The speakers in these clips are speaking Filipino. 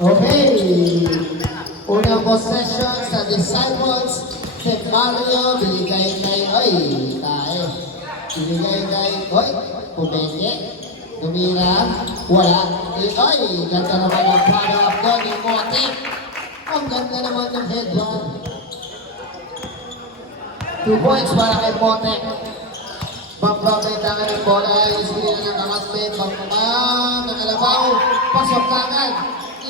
Okay. Unang possession sa Disciples. Kay Mario, binigay kay, oy, tayo. Binigay kay, oy, pumenge. Tumira, wala. Oy, ganda naman ang follow-up doon ni Mote. Ang ganda naman ng headband. 2 points para kay Mote. Pagbabaytangan ng bola, isipin na ng kamasbet, pagpaman, nakalabaw, pasok kagad.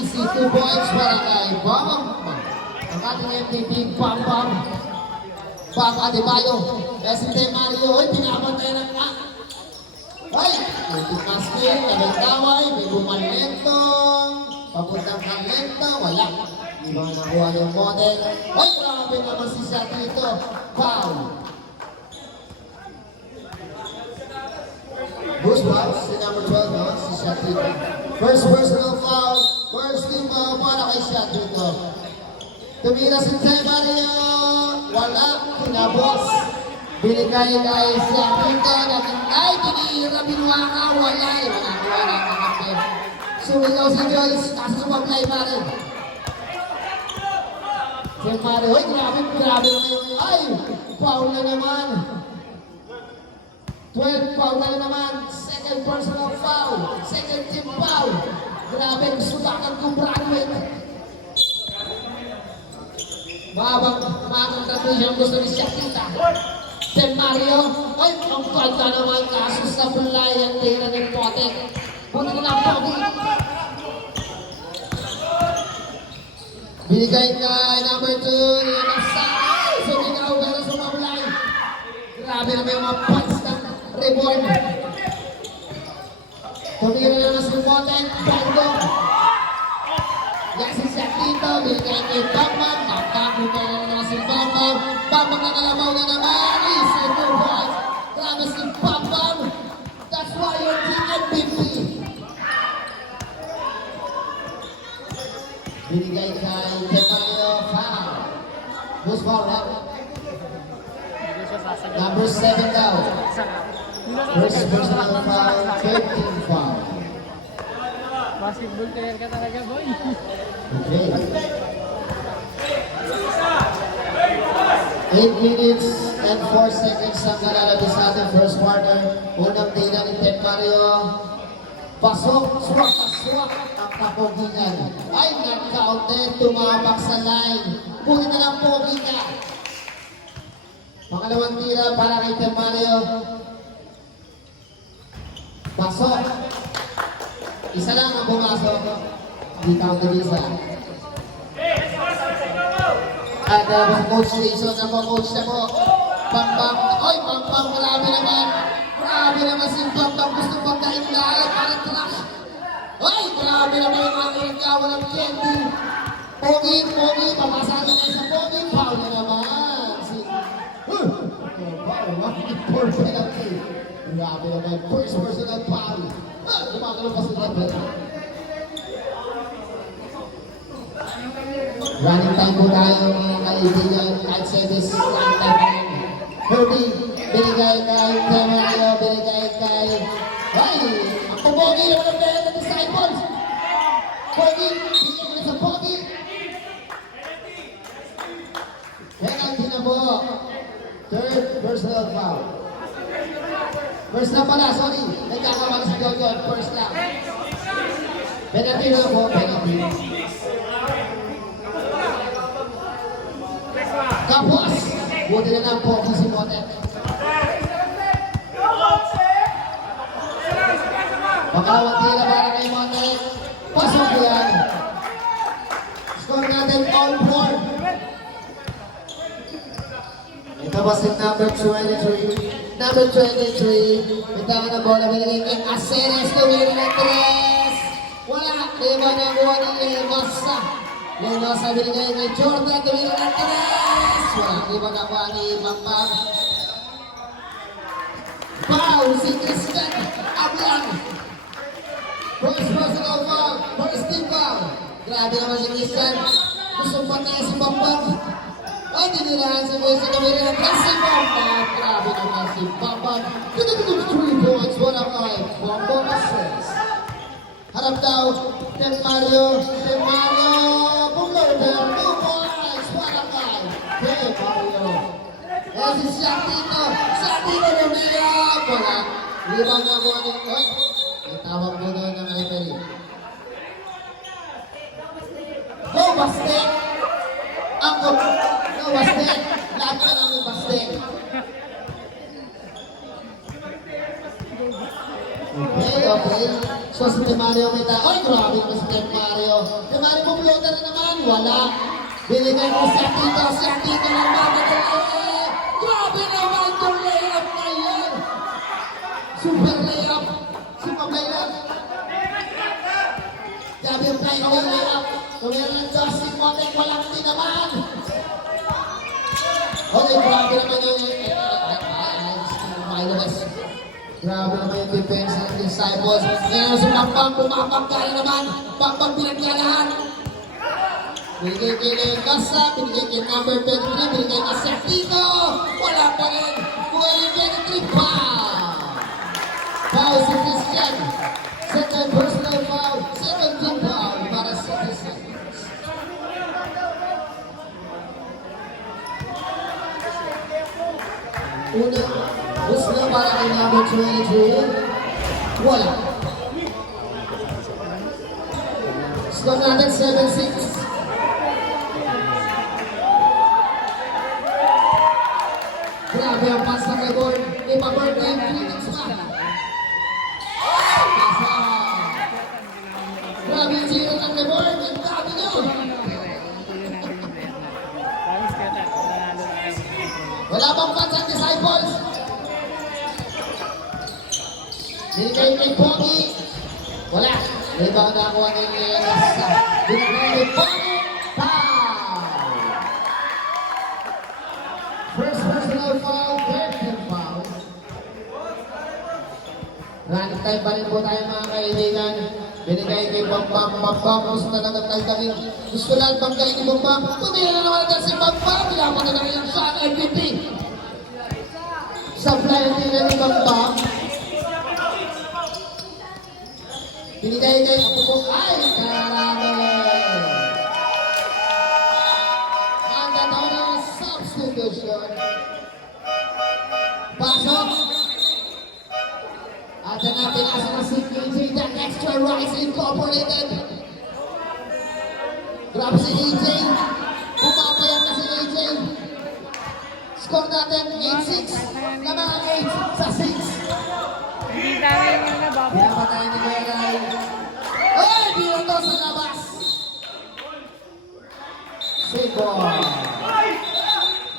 Easy 2 points para kay Bam. Ang ating MVP, Bam Bam. Bam Adebayo. Presidente Mario, ay pinapantay ng ay! May tumaskil, nabagdaway, may bumalentong, papuntang kalentong, wala. Hindi mga nakuha yung model. Ay, grabe naman si Shaq dito. Foul. Who's foul? Si number 12, no? Si Shaq dito. First personal foul. First team foul para kay Shaq dito. Tumira si Jay Mario. Wala. Pinabos. Binigay kay Shaq dito. Ay, tinira, binuwaka. Wala. Wala na kakapit. Sumigaw si Joyce. Kaso sumablay pa rin. Jay Mario. Ay, grabe naman yun. Ay, foul na naman. 12 foul na naman. Second personal foul. Second team foul. Grabe, gusto bakit kong graduate. Mahabang graduation gusto ni Shakita. Then Mario, ay, ang kanta naman kaso sa bulay ang tira ng potek. Buti na lang pogi. Binigay kay number 2, yung nasakay. Sumigaw pero sumabulay. Grabe naman yung mga points ng rebound. Tumira naman si Moten, Bando. Yan si Shakito, binigay kay Bambam. Nakakuha na naman si Bambam. Bambam na kalabaw na naman. Easy 2 points. Grabe si Bambam. That's why you're the MVP. Binigay kay Temayo, foul. Who's foul, ha? Number 7 daw. First personal foul, 13 foul. Basketball player ka talaga, boy. Okay. 8 minutes and 4 seconds ang nalalabis sa ating first quarter. Unang dina ni Ted Mario. Pasok, swak ang kapogingan. Ay, nag-counted, tumabak sa line. Buti na lang pogi ka. Pangalawang tira para kay Ted Mario. Pasok. Isa lang ang pumasok. Hindi counted isa. At Coach Jason na po, Coach na po. Bambam, oy, Bambam, grabe naman. Grabe naman si Bambam, gusto pagkain lahat, parang truck. Oy, grabe naman yung aking kawan ng candy. Pogi, papasakin na sa Pogi, foul na naman. Foul, 1-4 penalty. Grabe naman, first personal foul. Gumagano pa sila. Running time po tayo mga kaibigan. Kahit service, running time pa rin. Herbie, binigay kay Temayo, binigay kay... Ay! Ang pumogi naman ang pera ng Disciples! Pogi, binigay mo sa Pogi! Penalty na po. Third personal foul. First lang pala, sorry. Nagkakamali si Jojo. First lang. Penalty na po, penalty. Kapos! Buti na lang po si Motet. Makalawang tira para kay Motet. Pasok yan. Score natin all 4. Ito ba si number 23? Number 23. Bitangan na bola. Binigay kay Aceres. Tumira ng 3. Wala. Iba na buwan ng Lenosa. Lenosa binigay kay Jordan. Tumira ng 3. Wala. Iba na buwan ni Bambam. Foul si Christian Ablan. First personal foul. First team foul. Grabe naman si Christian. Gusto pa tayo si Bambam. Ay, dinirahan sa mga sa kamera ng si Bambam. Grabe naman si Bambam. 3 points, 1 of 5. Bambam assist. Harap daw. Tem Mario. Tem Mario. Bumloader. 2 points. Barangay. Tem Mario. Eh si Shatino. Shatino lumiyap. Wala. Libang na po ng coach. Itawag po doon ng referee. Go Bastek! Ako! Go Bastek! Lahat ka namin Bastek! Okay. So si Tem Mario may tayo. Ay, grabe naman si Tem Mario. Tem Mario po floater na naman. Wala. Binigay ko siya dito lang magkakali. Grabe naman itong layup na yun. Super layup. Super layup. Grabe yung play ko yung layup. Tumira ng Justin Motek, walang din naman. Okay, grabe naman yung grabe naman yung defense ng Disciples. Ngayon si Pampang, pumapagkala naman. Pampang pinaglalahan. Binigay kay Kasa, binigay kay number 23, binigay kay Sertino. Wala pa rin. Binigay 23 foul. Foul si Christian. Second personal foul. Second team foul para sa Disciples. Una, gusto para kay number 23. Wala. Score natin 7-6. Grabe ang pass ng record. Ipa-birthday ang Phoenix pa. Grabe yung zero ng record. Ang dami nyo. Wala bang pass ang Disciples? Binigay kay Pogi. Wala. Ibang nakuha ni Legas. Binigay kay Pogi. First personal foul, third team foul. Run time pa rin po tayo mga kaibigan. Binigay kay Bambam. Gusto na nagtagtagin. Gusto lang banggain ni Bambam. Tumira na naman agad si Bambam. Bilapot na naman yung shot MVP. Sa flyer nila ni Bambam. Binigay kay Apupong. Ay, karami. Mandatory substitution. Pasok. At natin asa na si KJ, that extra rise incorporated. Grabe si AJ. Pumapayat na si AJ. Score natin 8-6. Naman 8 sa 6. Hindi dami yung nababa. Pinapatay ni Gueray. Ay! Binoto sa labas. Save ball.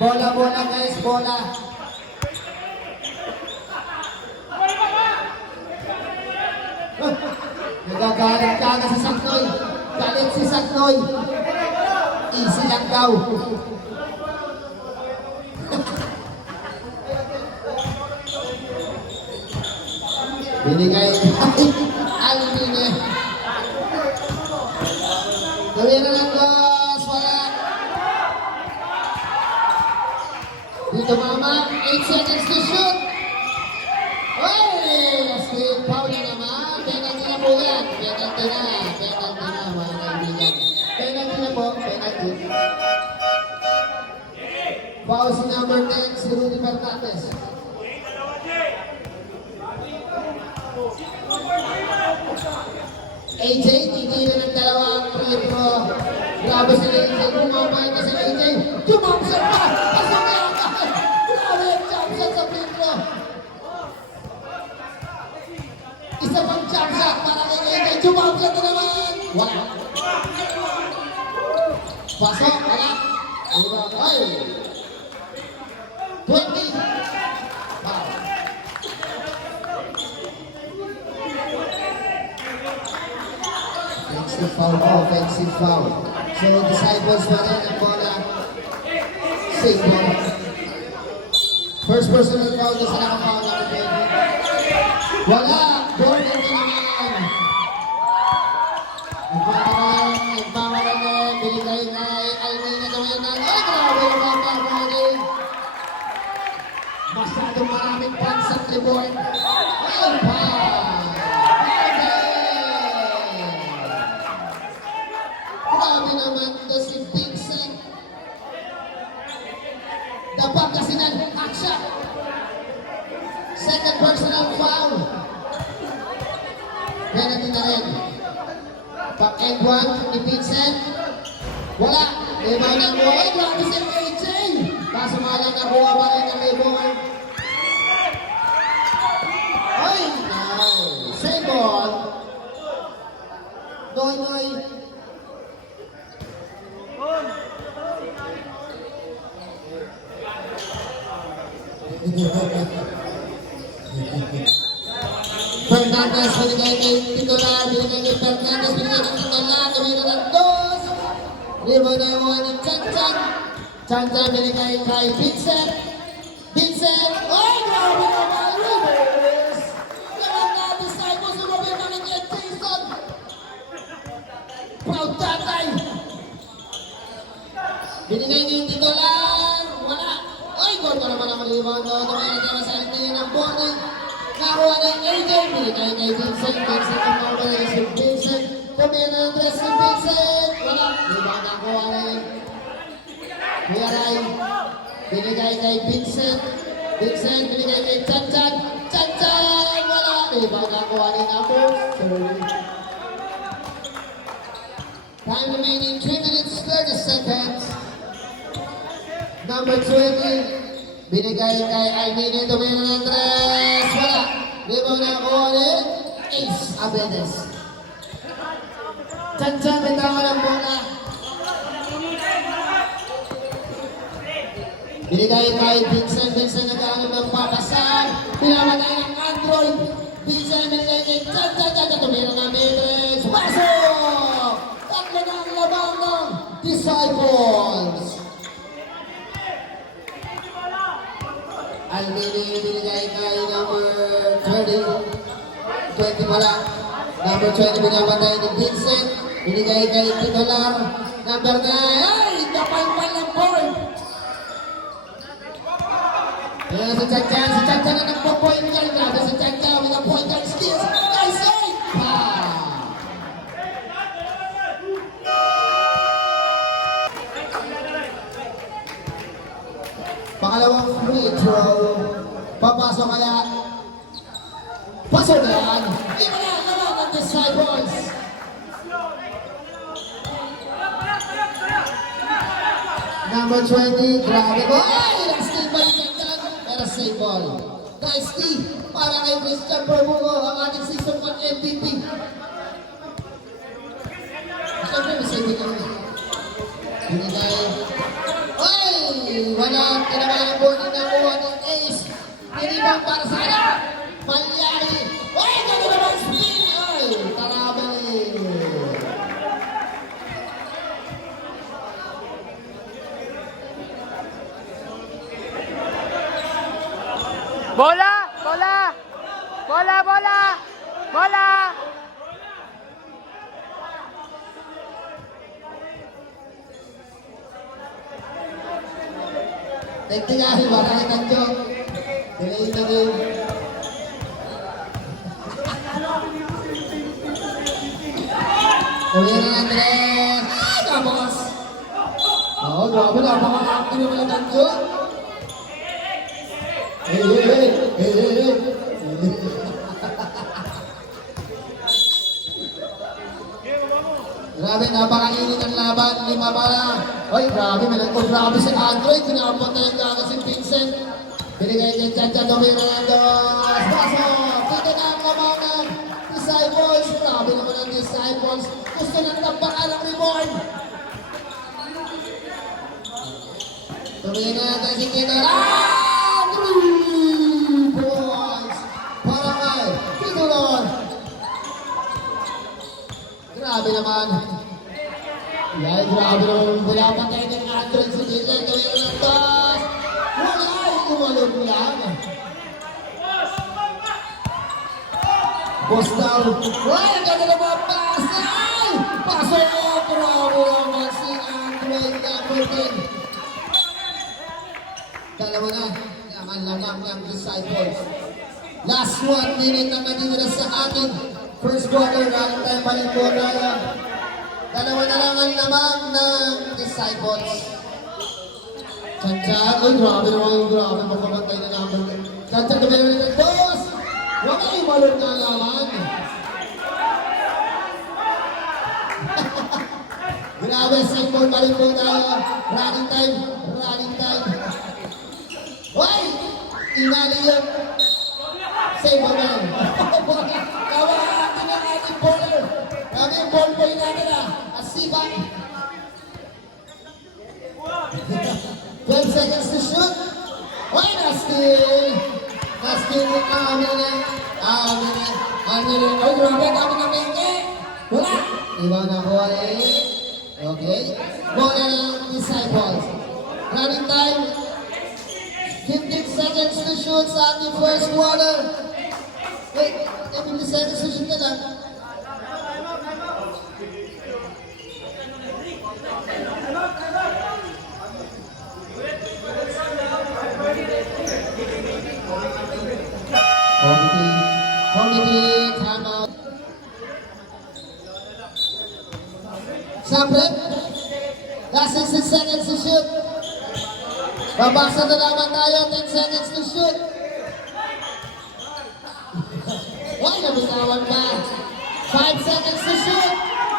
Bola guys, bola. Nagagalit ka na si Saknoy. Galit si Saknoy. Easy lang daw. Binigay kay Alvine. Gawin na lang guys. Wala. Dito mama. 8 seconds to shoot. Ay! Last game. Foul na naman. Penalty na po yan. Penalty na. Penalty na mga kaibigan. Penalty na po. Penalty. Foul si number 10. Si Rudy Fernandez. AJ, titira ng dalawang free throw. Grabe si AJ, bumabay na si AJ. Jumamsan pa! Pasok na yung kahit! Grabe yung jumpshot sa free throw. Isa pang jumpshot para kay AJ. Jumamsan na naman! Wala. Pasok, wala. Ay! 20. Wow. Offensive foul, offensive foul. So, Disciples pa rin ang bola. Safe ball. First personal foul na sila ang foul ng baby. Wala! Gordon na naman! Nagpapakalan na binigay kay Almina naman na. Ay, grabe naman pa, Gordon! Masyadong maraming fans at libon. Ay, pa! Back end one ni Vincent. Wala. Rebound ng boy. Grabe si AJ. Kaso nga lang nakuha pa rin ang rebound. Ay, nice. Save ball. Noy. Fernandez binigay kay titular, binigay kay Fernandez, binigay kay titular, tumira ng dos. Rebound na yung mga ni Chan. Chan binigay kay Vincent. Vincent, oh, grabe naman, reverse. Naman natin sa ito, sumabay na rin kay Jason. Proud tatay. Binigay niya yung titular, wala. Ay, gol pa naman ang rebound doon. Tumira naman sa atin ng bonus. Nakuha na yung AJ, binigay kay Vincent. Vincent ang mawala si Vincent. Tumira ng tres si Vincent. Wala, rebound nakuha na yun. Kuya Rai, binigay kay Vincent. Vincent, binigay kay Chan. Wala, rebound nakuha ni number 30. Time remaining 3 minutes 30 seconds. Number 20, binigay kay Aimee, tumira ng tres. Wala, rebound nakuha ni Ace Abedes. Chan, bitawan ang bola. Binigay kay Vincent nagkaano ng papasan. Pinamatay ng Android. Vincent binigay kay Chan. Tumira ng Abedes. Pasok! Tatlo na ang labang ng Disciples. Almini binigay kay number 30. 20 pala. Number 20 binabatay ni Vincent. Binigay kay titular. Number 9. Ay! Kapal-pal ng ball. Ayan si Chan. Si Chan na nagpo-point guard. Grabe si Chan with a point guard skills. Nice save! Pangalawang free throw. Papasok kaya. Pasok na yan. Iba naman ng Disciples. Number 20, grabe ko. Ay! Last ba yung nagtan? Pero save ball. Nice team. Para kay Christian Bermugo, ang ating season 1 MVP. Siyempre, may save ito. Binigay. Ay! Wala. Tinamaan ang ball ng nakuha ng Ace. Tinibang para sa kanya. Malyari. Ay! Gano'n naman spin. Ay! Tarabali. Bola! Teknikal, barangay tanjo. Delay na rin. Tumira ng Andres. Ay, nabakas. Oo, grabe na. Napaka-active naman ang tanjo. Hey. Grabe, napakainit ang laban. 5 para. Oy, grabe. Grabe si Android. Sinapatay ang gaga si Vincent. Binigay kay Chan. Tumira ng dos. Pasok. Dito na ang lamang ng Disciples. Grabe naman ang Disciples. Gusto nang tampakan ang rebound. Tumira natin si Kitor. 3 points. Para kay Kitor. Grabe naman. Yan, grabe naman. Wala pa tayo ng Android si Vincent. Tumira ng dos. Wala. Umalog lang. Bostal. Wala ka na naman pasay. Pasok. Grabe naman si Android number 10. Dalawa na. Laman ng Disciples. Last 1 minute na natitira sa atin. First quarter, running time pa rin po tayo. Dalawa na lang ang lamang ng Disciples. Chan. Ay, grabe naman yung grabe. Magpapantay na number. Chan, tumira rin ng dos. Wala yung malot na naman. Grabe, same ball pa rin po tayo. Running time, running time. Hoy! Tinali yun. Same ball pa rin. Kawa natin ang ating baller. Kami yung ball boy natin Asibak. 12 seconds to shoot. Hoy, na-steal. Na-steal ni Amin. Oy, grabe, kami na mengke. Wala. Iba na ko Okay. Bola ng Disciples. Running time. 15 seconds to shoot sa ating first quarter. Wait, 15 seconds to shoot ka lang. Committee, time out. Siyempre, last 16 seconds to shoot. Babasa na naman tayo, 10 seconds to shoot. Why, nabitawan ka. 5 seconds to shoot.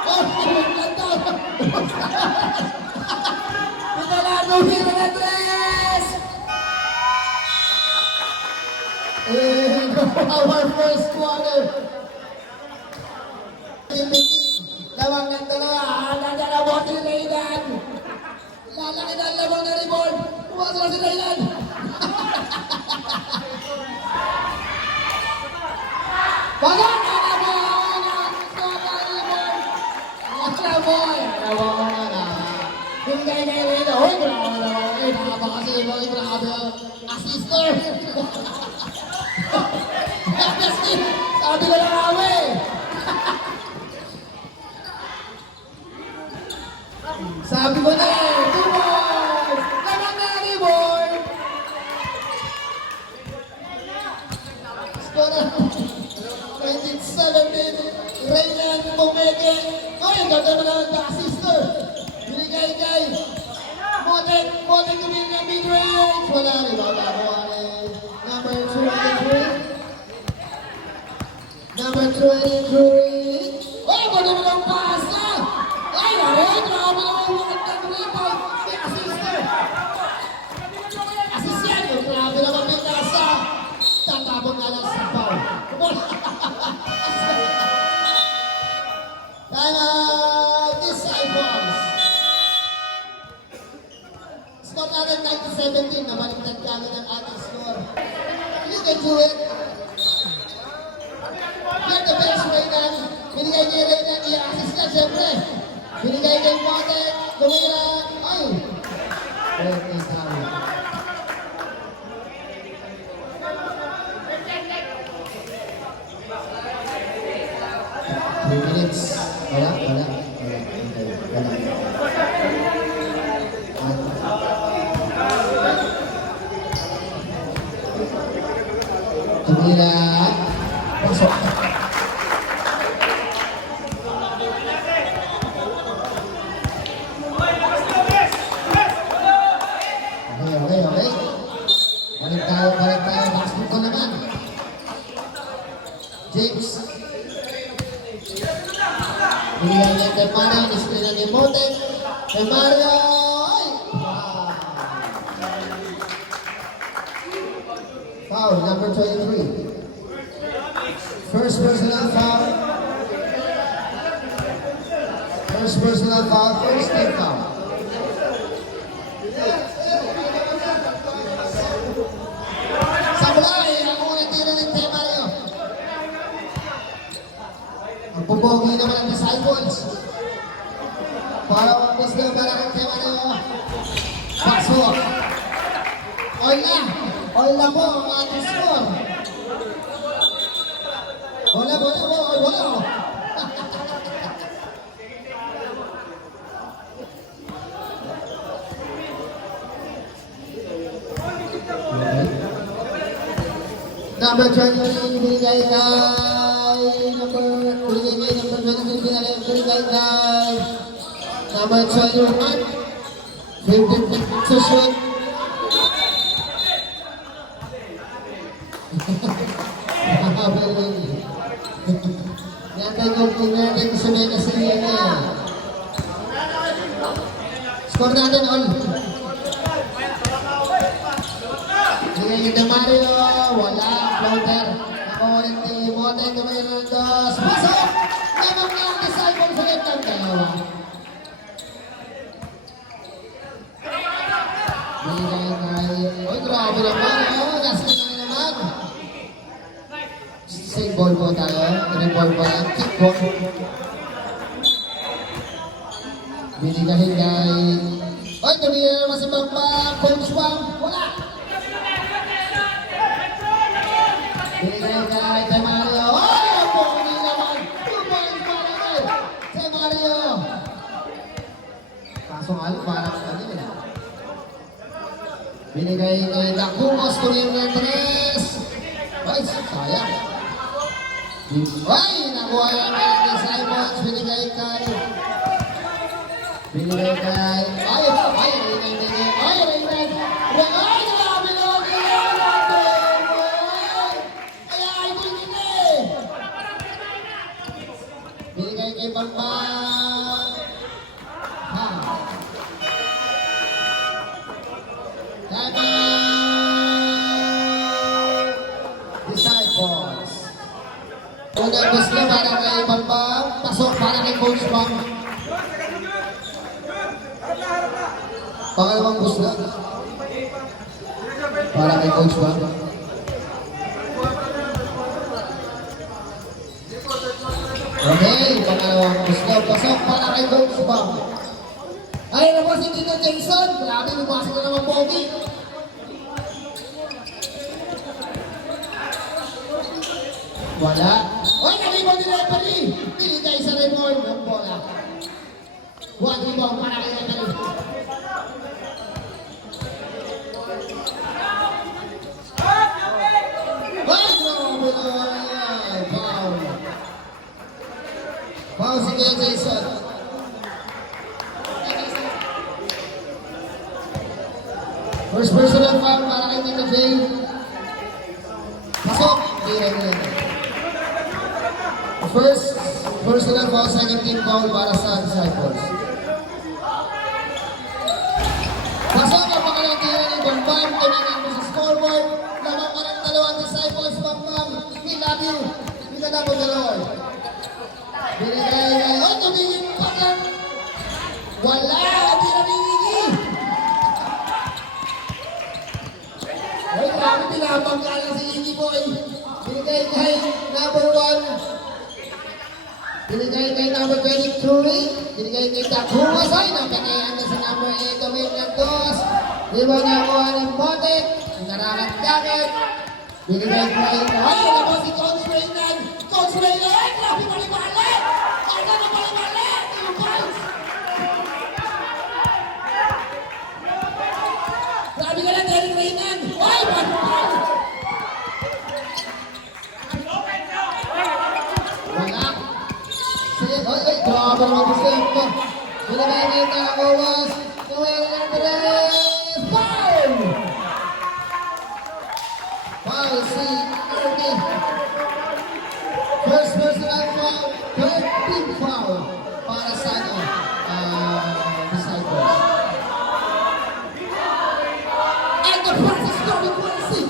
Oh, ganda. Pinalano, hero na tres. And our first quarter. Lawang ng dalawa, nandiyan ang bote ni Raylan. Lalaki na ang lawang na rebound. Pumasok na si Raylan. Bagay! Kung kaya Raylan, hoy, grabe kasi ibang grabe. Assister! Sabi ko lang kami! Sabi ko na two boys! Laman na rebound! Score na 19-17. Raylan Bumeke. Ay, ang ganda na lang ang sister. Binigay kay Motek tumingin ng mid-range. Wala rin. Number 23. Number 23. Ay, wala mo lang pasa! Ay, grabe naman magandang rebound si Asister. Asisyan, grabe naman may nasa. Tatapon nga lang sa foul. Time out, Disciples. Score natin 19-17, nabaliktad kami ng ating score. You can do it. Get the best Raylan. Binigay niya Raylan, i-assist ka siyempre. Binigay kay Motek, tumira. Ay! Okay, sorry. 2 minutes. Wala. Tumira. Pasok. Okay. Balik tayo. Basketball naman. James. Pilihan niya kay Mario. Display na ni Motek. Kay Mario. Ay! Foul, number 23. First personal foul. First team foul. Sablay, ang unang tiro ni Kay Mario. Ang pupogi naman ang Disciples. Para mabos na para kay Mario. Backswalk. All na po ang ating score. Bola. Number 20, binigay kay number 20, binigay kay number 21. 15 to shoot. Yan take of Tinerding Sumena Siliane. Score natin all. Bigay ni Mario, wala, floater. Ako ulit ni Mote, kamay ng dos. Pasok! Lamang na ang disciples ulit ng dalawa. Bigay kay... Uy, grabe naman. Lasing na naman. Save ball po tayo. Green ball po yan. Kick ball. Binigay kay... Uy, tumira naman si Bamba. Coach Wang. Wala. Binigay kay Mario. Uy, ang puni naman. 2 points para kay Mario. Kaso nga, parang ano yun. Binigay kay Dakukos. Tumira ng 3. Ay, sayang. Ay, nakuha yan kay Simons. Binigay kay... Ay, grabe lagi! Ay, idol din eh! Binigay kay Bambang. Ha? Disciples. Unang gusto para kay Bambang. Pasok para kay Coach Bang. Pangalawang gusto. Para kay Coach Bang. Okay, pangalawang gusto. Pasok para kay Coach Bang. Ay, na po si Tito Jason. Grabe, lumasa na naman pogi. Wala. Uy, nalibang ni referee. Binigay sa rebound ng bola. One rebound para kay referee. Foul si Kuya Jason. First personal foul para kay Tito Jay. Pasok. First personal foul, second team foul para sa Disciples. Pasok ang pangalang tira ni Bambam. Tumingin mo sa scoreboard. Lamang ka ng dalawang Disciples, Bambam. We love you. We ka na po dalawa. Binigay. Oh, tumingin pa lang. Wala. Hindi na binigay. Ay, grabe. Pinabangga lang si Iggy Boy. Binigay kay number 1. Binigay kay number 23. Binigay kay Takumas. Ay, napanayan na si number 8. Tumingin ng dos. Di ba nakuha ng bote? Narakagdagan. Binigay kay... Ay, ano ba si Coach Raynan? Coach Raynan! Grabe mali-mali! Ano na mali-mali? Yung points! Grabe ka lang, Derek Raynan! Ay, mali-mali! Wala. Sige, ay, grabe naman gusto ito. Binigay kay Takumas. Tumingin ng tres. Foul! Foul si Ernie. First personal foul, third team foul para sa Disciples. And the practice scoring mercy.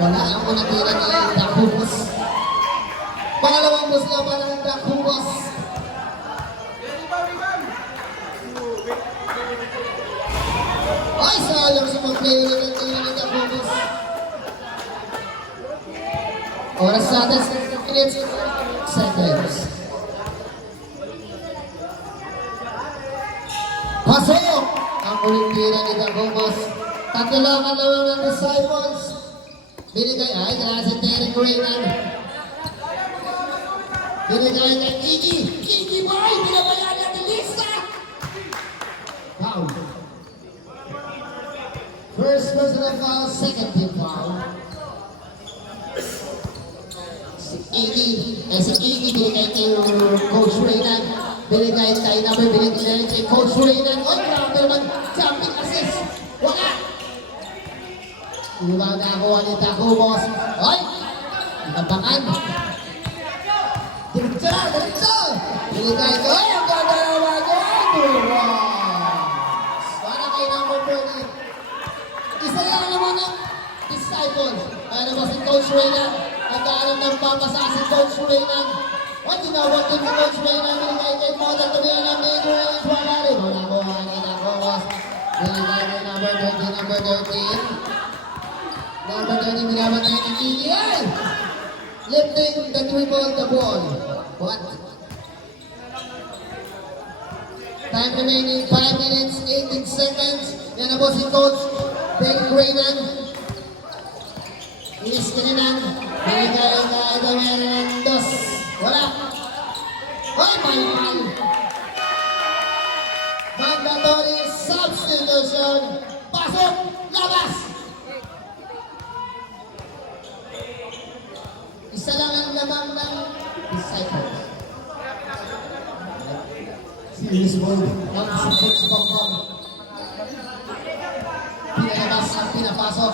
Wala ang unang tira ni Dakukos. Pangalawang musla para ng Dakukos. Ay, sayang sa mga player ng tira ni Dakukos. Oras natin, 6 minutes, seconds. Pasok! Ang uling tira ni Dakukos. Tatlo lang ang naman ng Disciples. Binigay, ay, grabe Derek Raynan. Binigay kay Iggy. Iggy boy, binabayan natin lista. Foul. First personal foul, second team foul. Si Iggy binigay kay Coach Raynan. Binigay kay number, binigay kay Coach Raynan. Oh, grabe naman, jumping assist. Wala. Rebound na ako ni Tacubos. Ay! Itabangan. Diretso! Binigay ko. Ay! Ang ganda naman ko. Para kay number 40. Isa lang naman ang disciples. Ano ba si Coach Reynan? Nagkaalam ng papasa si Coach Reynan. Ay, tinawag din si Coach Reynan. Binigay kay Mota. Tumiyan ang Mego Reynan. Wala rin. Wala ko. Hanina ko. Binigay kay number 13. Number 13. Number 13. Binabatay ni Kiki. Ay! Lifting the dribble the ball. What? Time remaining 5 minutes, 18 seconds. Yan na po si Coach Derek Reynan. Inis ka nilang. Binigay ka Hernandez. Wala. Ay, mal. Mandatory substitution. Pasok. Labas. Isa lang ang lamang ng disciples. Serious ball. Ang support sa Bangkok. Pinalabas ang pinapasok.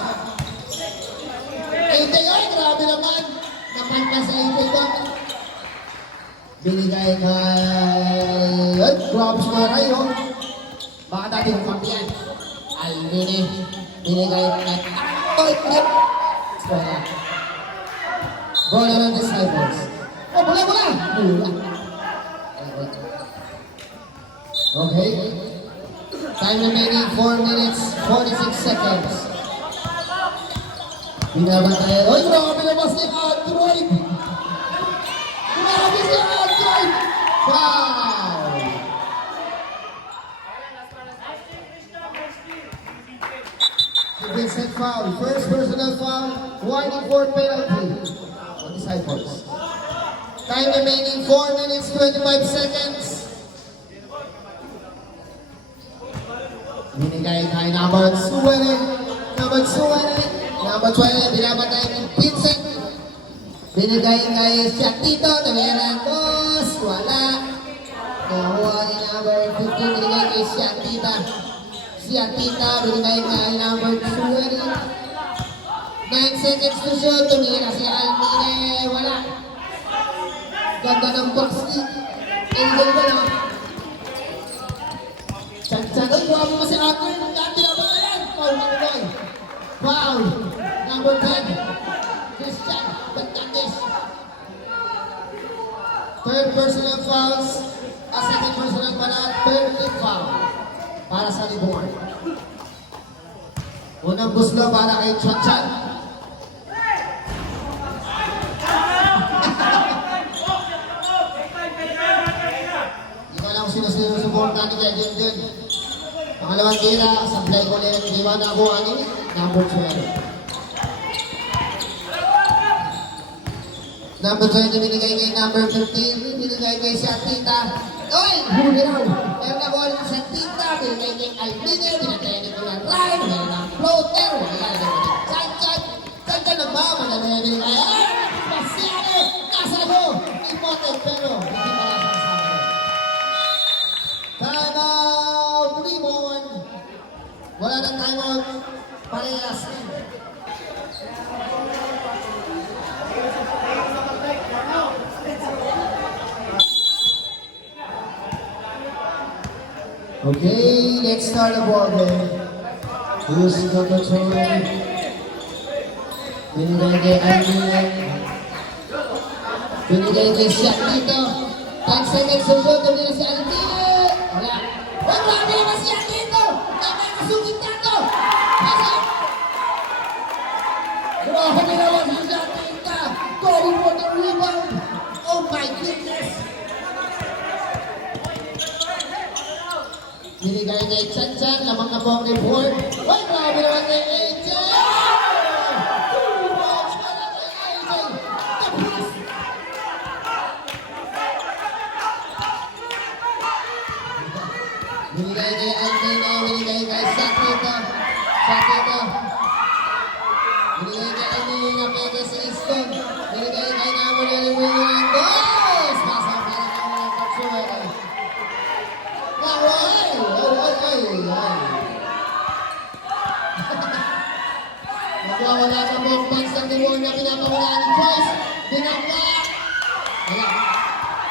Ay, grabe naman. Napantas sa Intay ko. Binigay kay... Ay, grabe sa mga rayo. Baka dati yung kampiyan. Almini. Binigay kay... Ay, grab. Wala. Bola ng disciples. Oh, bola! Bola! Okay. Time remaining 4 minutes, 46 seconds. Binabatay. Oy, grabe naman si Android! Grabe si Android! Wow! Si Vincent foul. First personal foul. Warning for penalty. Disciples. Time remaining 4 minutes, 25 seconds. Binigay kay number 20. Number 20. Binabatay ni Vincent. Binigay kay Siatito. Hernandez. Wala. Nakuha ni number 15. Binigay kay Siatita. Binigay kay number 20. 9 seconds to shoot. Tumira si Almine. Wala. Ganda ng box ni Angel ba na? Chan-chan. Ay, buha mo si Ato. Dati na ba na yan? Foul na doon. Foul. Number 10. Christian Bernardes. Third personal fouls. Second personal pala. Third foul. Para sa Libuan. Unang buslo para kay Chan-chan. Sinusuporta ni Kaya Jun. Pangalawang tira, sablay ko ulit. Hindi ba nakuha ni number 12. Number 20 binigay kay number 15. Binigay kay Santita. Oy! Huli raw. Meron na ball sa Santita. Binigay kay Almine. Binigay ko ng ride. Binigay ng floater. Binigay ko ng Chan-chan. Chan-chan na ba? Manalayan binigay. Ay! Masyado! Nasa mo! Important pero hindi pala sa kasama. Time out! Limon! Wala na time out. Parehas. Okay, let's start the ball game. Who's number 20? Binigay kay Almine. Binigay kay Siatito. 10 seconds to go. Tumira si Almine. Wala. Wag grabe naman si Siatito. Tama na sugit na to. Pasok. Grabe naman si Siatito. Going for the rebound. Oh my goodness. Binigay kay Chan-chan, lamang na po ang report. Ay, grabe naman kay AJ! Watch pa lang kay AJ! Tapos! Binigay kay Antino, binigay kay Sakito. Binigay kay Antino na pwede sa Easton. Binigay kay Namon ni William. Yes! Pasang para ng mga Patsuera. Nagawa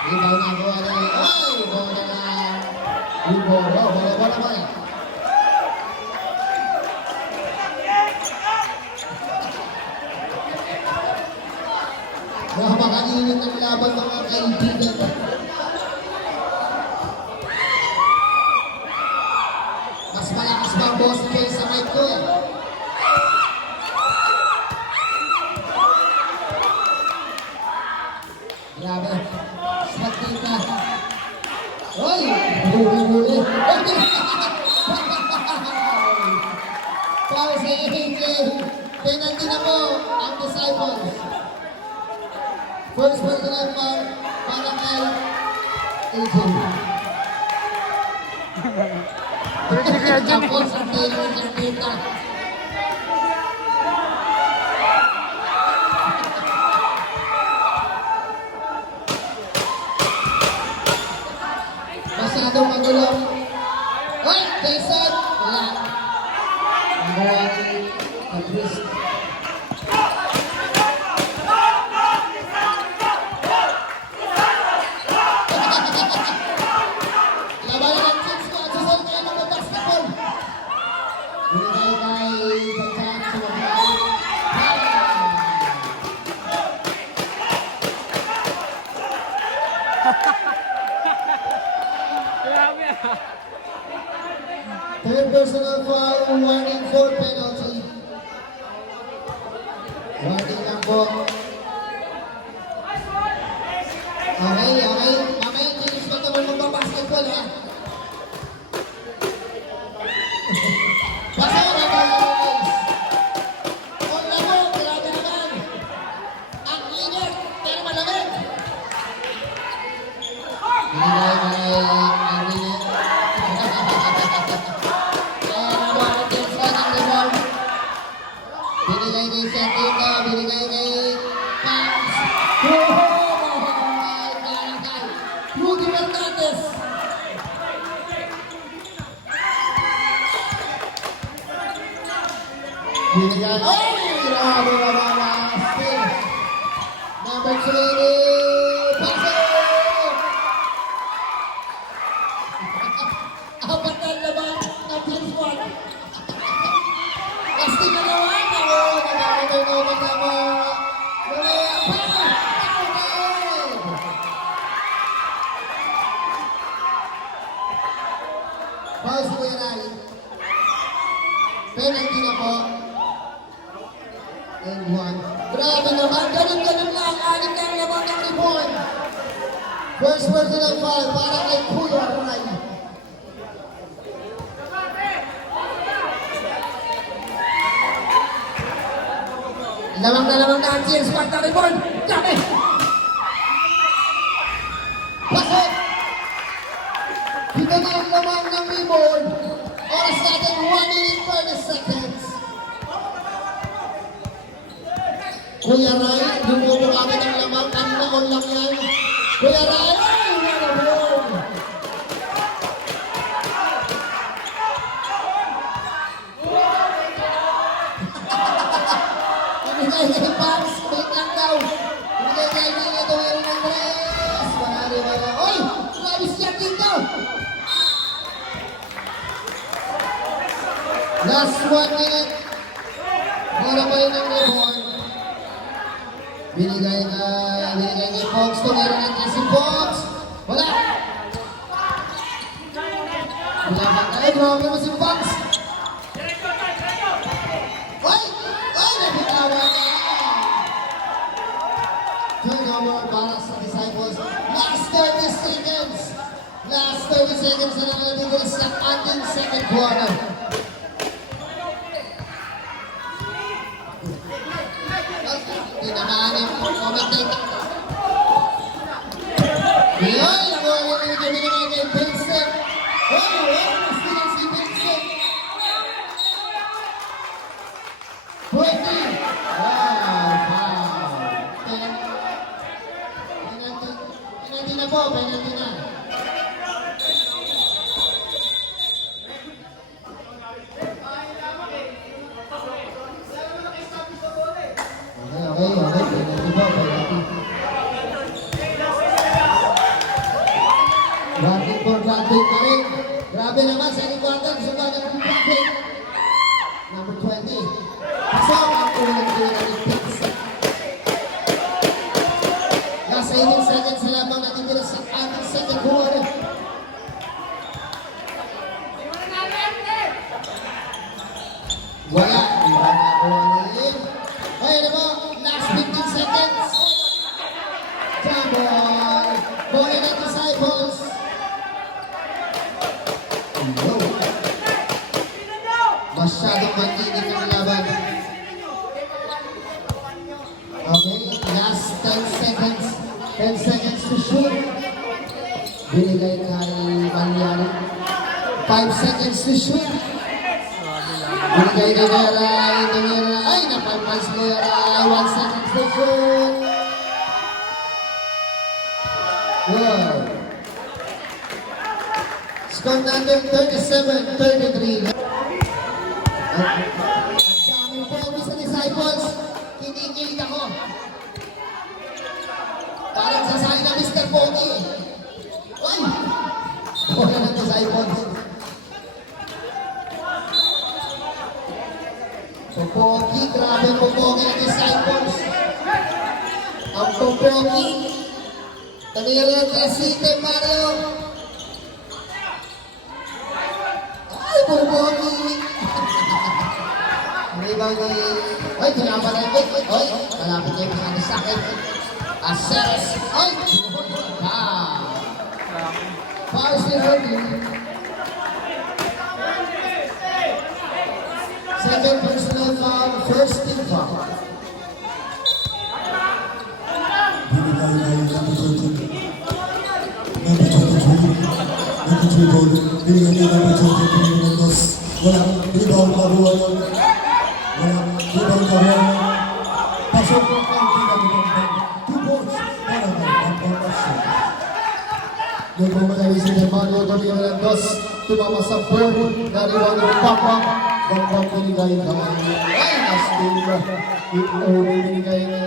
Rebound na po. Ay! Bola na. Bola. Napakainit ang laban mga kaibigan. Mas malakas ba ang boss play sa mic ko eh? Grabe. Sakit na. Oy! Huli. Para sa AJ. Penalty na po ang Disciples. First personal foul para kay AJ. Tapos ang tailor ng data. Masyadong magulong. Ay! Jason! Wala. Ang third personal foul, warning for penalty. Warning lang po. Okay. Mamaya, tinis ko naman magbabasketball ha. Pasok na guys! All na mo, grabe naman. Ang init, pero malamig. Binigay kay Santita, binigay kay Pams. Rudy Fernandez. Binigay, ay! Grabe naman. Number 3, Pasok! Apat na laban ng Team 1. Kasi na naman ako. Nagkakataon na mo. Pause po yan ay. Penalty na po. And 1. Grabe naman. Ganun lang. Anin na naman ng rebound. First personal foul para kay Kuya Ray. Lamang na ang Cheers. Quarta rebound. Dami! Pasok! Dito na ang lamang ng rebound. Oras natin 1 minute 30 seconds. Kuya Ray, lumubo kami ng lamang. Ang naon lang yan. Kuya Ray! Ay! Wala mo! Binigay kay Pams, wait lang daw. Binigay kay Nino Tuwero ng Andres. Manari. Oy! Travis siya dito! Last 1 minute. Para pa yun ang rebound. Binigay kay Fox. Tuwero ng si Fox. Wala! Wala ba tayo? Grabe mo si Fox. Oy! Nabitawan niya! Turnover para sa Disciples. Last 30 seconds! Last 30 seconds na naman dito sa ating second quarter. Tinamaan yung commentator. Ngayon, nakuha yung binigay kay Vincent. Mas bilang si Vincent. 20! Penalty na po, penalty na. Okay, penalty po, penalty. for Bradley pa rin. Grabe naman, second quarter, subagan ng Bradley. Number 20. Pasok ang unang tira ni Pitts. Nasa 18 seconds na lamang natitira sa ating second quarter. Wala. Iba na ako ang ilim. Okay na mo, last 15 seconds. Jump ball. Ball in at Disciples. Whoa. Masyadong mag-init ang laban. Okay, last 10 seconds. 10 seconds to shoot. Binigay kay Malyari. 5 seconds to shoot. Binigay ni Vera. Ay, napalpas ni Vera. 1 second to shoot. Wow. Score number 37-33. Ang daming pogi sa Disciples. Kinikilig ako. Parang sasahin na Mr. Pogi. Uy! Pogi ng Disciples. Pogi, grabe ang pogi ng Disciples. Ang pogi. Taniyala na si Tim Mario. Ay, pogi. Rebound ni... Ay, pinaparay ko. Ay, malapit niya yung mga sa akin. Assess. Ay! Foul si Herbie. Second personal foul, first team foul. Number 23 goal. Binigay niya number 23 ng dos. Walang rebound mabuha yun. Walang rebound mabuha yun. Pasok po ang pinag-ibang 2 points para ng pagpapasok. Yung pumatay si Demano Domino ng dos, tumama sa 4, nariwan ng Papa, Papa binigay ka. Ay, na-steal ba? Binigay ni...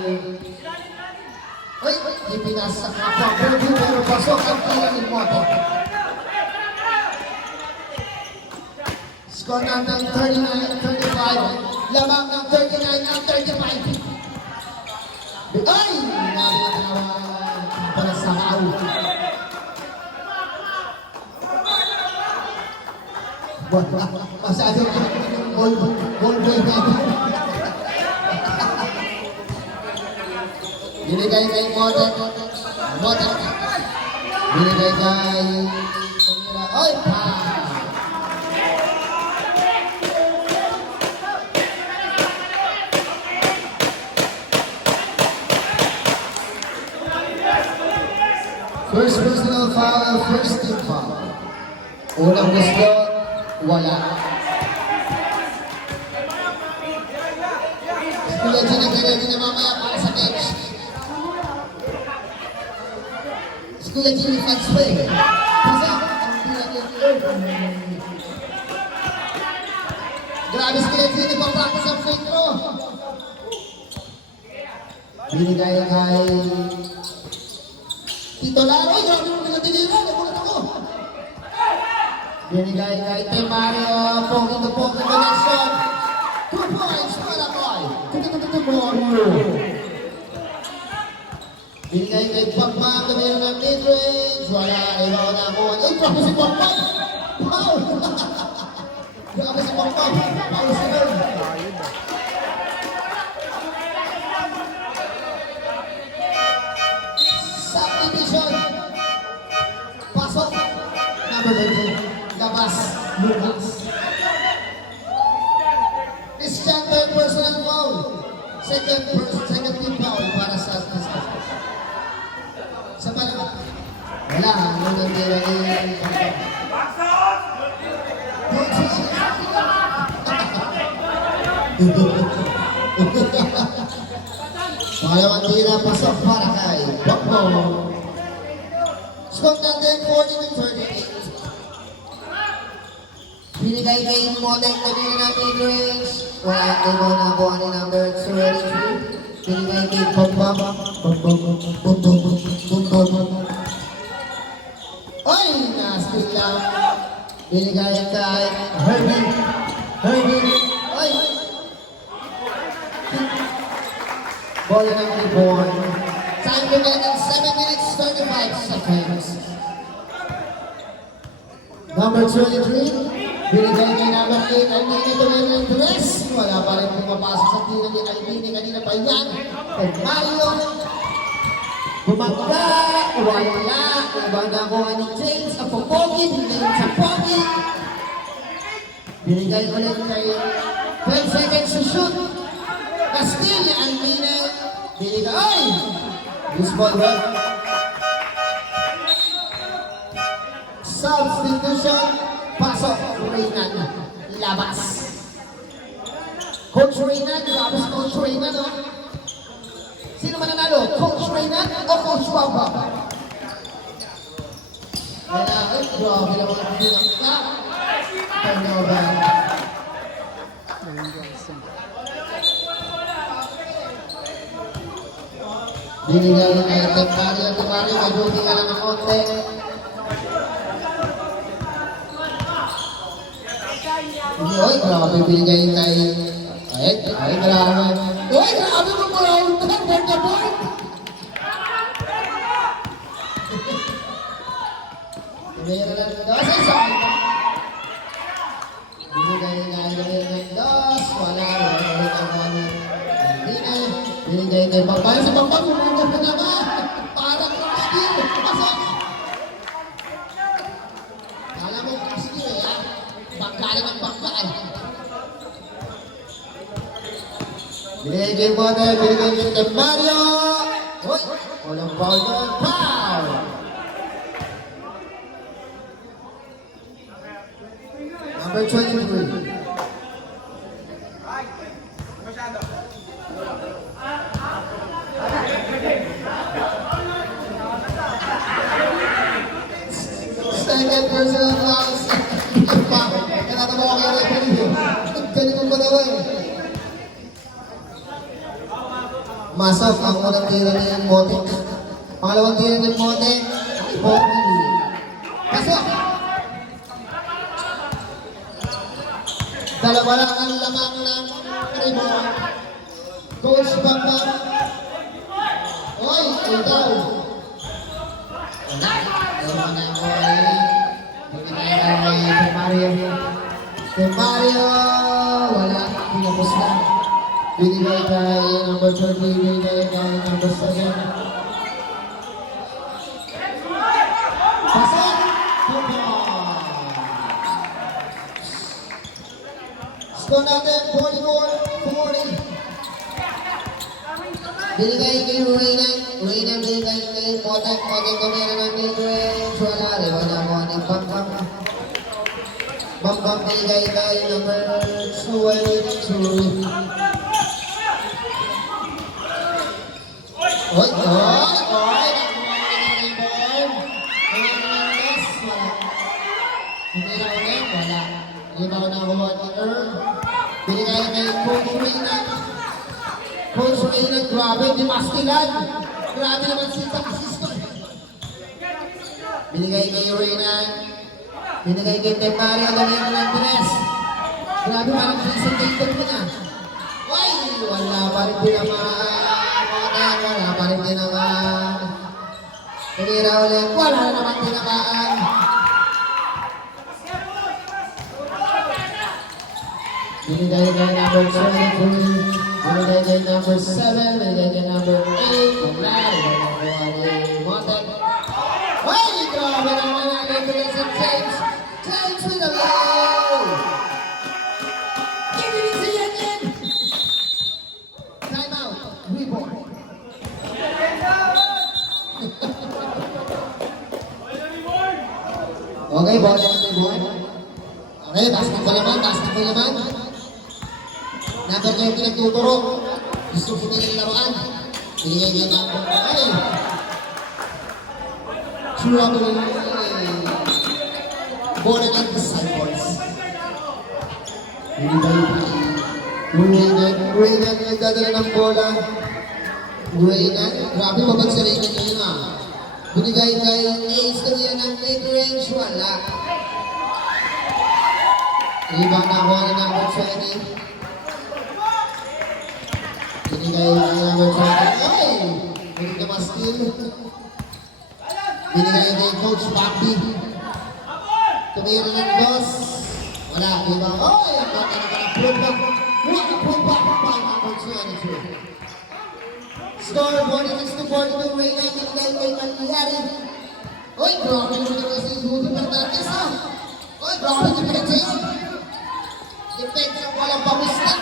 Ay, ipinasa ka pa. Pero pasok ang tira ni Moto. Score natin 39-35. Lamang ng 39-35. Ay! Para sa hao. Masyadong goal boy natin. Binigay kay Modek. Binigay kay Tumira. Oy! First personal foul, first team foul. Unang gusto, wala. Kuya G, nag-ready na mamaya para sa bench. Kuya G, fans pa eh. Kasi grabe si Kuya G, nagpa-practice ang free throw. Binigay kay Tito Laro. Ay, grabe mo pinatiliran. Nagulat ako. Binigay kay Tim Mario. Pogi connection. 2 points para Koy. Binigay kay Pagpag. Tumira ng mid-range. Wala. Ilaw na ako. Ay, grabe si Pagpag. Wow. Grabe si Pagpag. Wow, si Lord. Subdivision. Pasok. Number 13. Labas. Lucas. Christian, third personal foul. Second team foul para sa Disciples. Sa pala. Wala. Ano nang tira ni... Pangalawang tira, pasok para kay Bokbo. Score natin 40-38. Binigay kay Modek na binigay ng mid-range. Wala ang ito na buwan ni number 23. Binigay kay Bokbo. Ay, nasty Binigay kay Herbie. Herbie. Ay! Ball ng rebound. Time remaining 7 minutes 35 seconds. Number 23. Binigay kay number 8. Aldini tumira ng dress. Wala pa rin pumapasok sa tira ni Aldini. Kanina pa yan. Kay Mario. Bumangga. Wala. Iba na kuha ni James. Ang popogi. Binigay sa pogi. Binigay ulit kay 12 seconds to shoot. Castil ni Aldini. Binigay. Ay! This ball well. Substitution. Pasok. Reynan. Labas. Coach Reynan. Labas Coach Reynan. No? Sino mananalo? Coach Reynan o Coach Papa? Wala. Ay, grabe naman ang pinakta. Turnover. Binigay na kay Mario. Mario, mabuti ka lang ng konti. Ay, grabe binigay kay... Ay, grabe. Ay, grabe mo po lang. Turn the board. Meron lang dos. Ay, sorry. Binigay ng dos. Wala. Hindi na. Binigay kay Pampay. Si Pampay, pumunta ka naman. Parang skill. Pasok. Kala mo skill eh, ha? Pagkain ng pagkain. Binigay kay Mote. Binigay kay Mario. Uy! Walang foul doon. Foul! Number 23. Second personal foul. Kanatawa ko kayo referee. Ganun mo daw eh. Masok ang unang tira ni Mote. Pangalawang tira ni Mote. Pogi. Pasok! Dalawa lang ang lamang ng rebound. Coach Bamba. Oy, ikaw. Wala. Dalawa na ako ay binigay kay Mario. Kay Mario. Wala. Pinapos na. Binigay kay number 20. Binigay kay number 7. Pasok! Score natin, 44-40. Binigay kay Reynan. Reynan binigay kay Motek. Motek kumira ng mid-range. Wala rin. Wala mo ng Bambang. Bambang binigay kay number 22. Oy! Oy! Oy! Kumira ulit. Wala. Libaw na kuha ni Earl. Binigay kay Coach Reynan. Coach Reynan, grabe, di maskilan. Grabe naman si Taksisto. Binigay kay Reynan. Binigay kay Mario, ganyan ng dress. Grabe, parang presentated mo na. Ay, wala pa rin tinamaan. Wala pa rin tinamaan. Kumira ulit, wala naman tinamaan. Binigay kay number 23. Binigay kay number 7. Binigay kay number 8. Wala. Motek. Ay! Grabe naman natin bilis si James. James with a goal! Give it easy again! Time out. Rebound. Okay, ball na rebound. Okay, basket ko naman. Basket ko naman. Number 20 nagtuturo. Gusto ko din ang laruan. Binigay niya number 5. Trouble. Born again disciples. Reynan nagdadala ng bola. Reynan. Grabe, mabag sa Reynan yun ah. Binigay kay Ace na yan ng mid-range. Wala. Rebound na kuha ni number 20. Binigay ni number 20. Ay! Hindi na ma-steal. Binigay kay Coach Bambi. Tumira ng boss. Wala. Rebound. Ay! Ang kata na pala. Pull back by number 22. Score 46-42. Reyna binigay kay Cagliari. Uy! Grabe naman na kasi Rudy Fernandez ha. Uy! Grabe na pinag yun. Depende ng walang pamusta.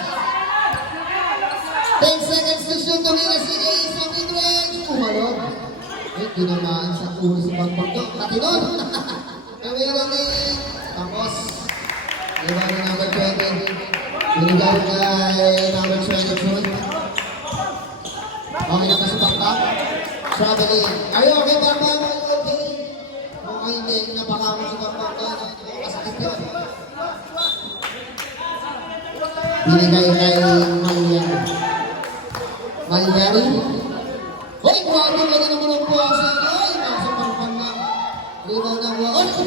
10 seconds to shoot. Tumira si Ace sa mid-range. Umalog. Eh, tinamaan sa ulo si Pagpagdo. Katinon. Tumira ni Tapos. Iba ni number 20. Binigay kay number 22. Okay na ba si Pagpag? Traveling. Are you okay, Pagpag? Are you okay? Okay, hindi. Napakama si Pagpag doon. Kasakit yun. Binigay kay Malyari. Malyari? Hoy, grabe ka na naman ang puwasa. Ay, nasa pangpang na. Rebound ng buwan. Ay,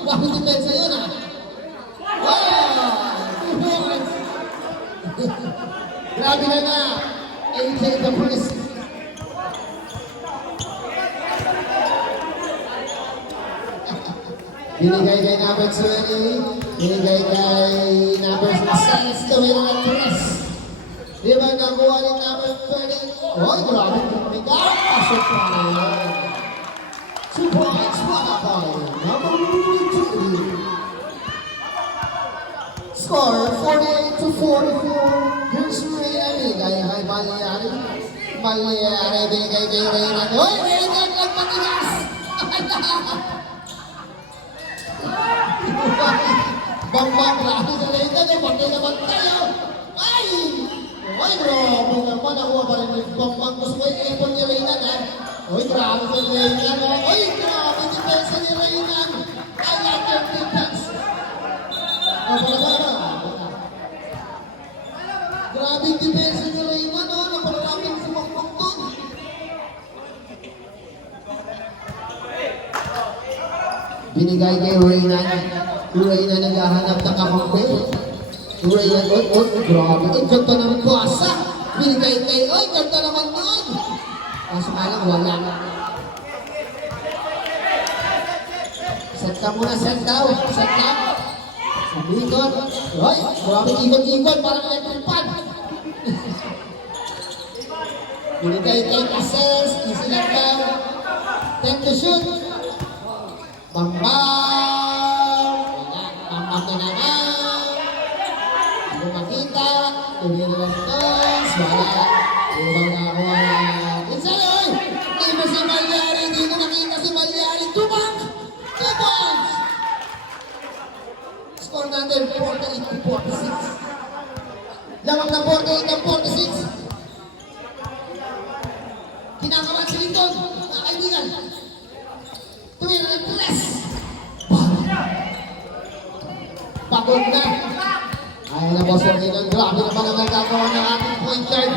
grabe depensa yun ah. Wow! Grabe na na. AJ the Priest. Binigay kay number 20. Binigay kay number 6. Tumira ng Tres. Di ba nakuha ni number 30? Oh, grabe. Bigat. Pasok pa na yun. Surprise. Wala pa yun. Number 2. Score 48-44. Here's Reyna. Binigay kay Malyari. Malyari. Binigay kay Reyna. Hoy, Reyna lang matigas. Bambang grabe na rin na batay naman tayo. Ay! Ay, grabe naman. Nakuha pa rin yung Bambang. Gusto ko yung ipon ni Reynan, ha? Ay, grabe sa Reynan, ha? Ay, grabe depensa ni Reynan. I like your defense. Grabe depensa ni Reynan, ha? Napalalapin si Bambang doon. Binigay kay Reynan. Reynan naghahanap ng kakampi. Reynan, grabe. Ang ganda ng basa. Binigay kay, ganda naman nun. Kaso nga lang, wala. Set ka muna, set daw. Set ka. Sabi ko, grabe, ikot-ikot, parang electric pan. Binigay kay Caceres, easy lang daw. Time to shoot. Bambang! Bambang na naman! Hindi makita. Tumira lang tos. Wala. Ibang nakuha. Insay, oy! Hindi mo si Malyari. Hindi ko nakita si Malyari. Tubang! 2 points! Score natin 48-46. Lamang na 48-46. Kinakaman si Linton. Mga kaibigan. Tumira ng Tres. Pagod na. Ayaw na boss ng Linton. Grabe naman ang nagkakawa ng ating point guard.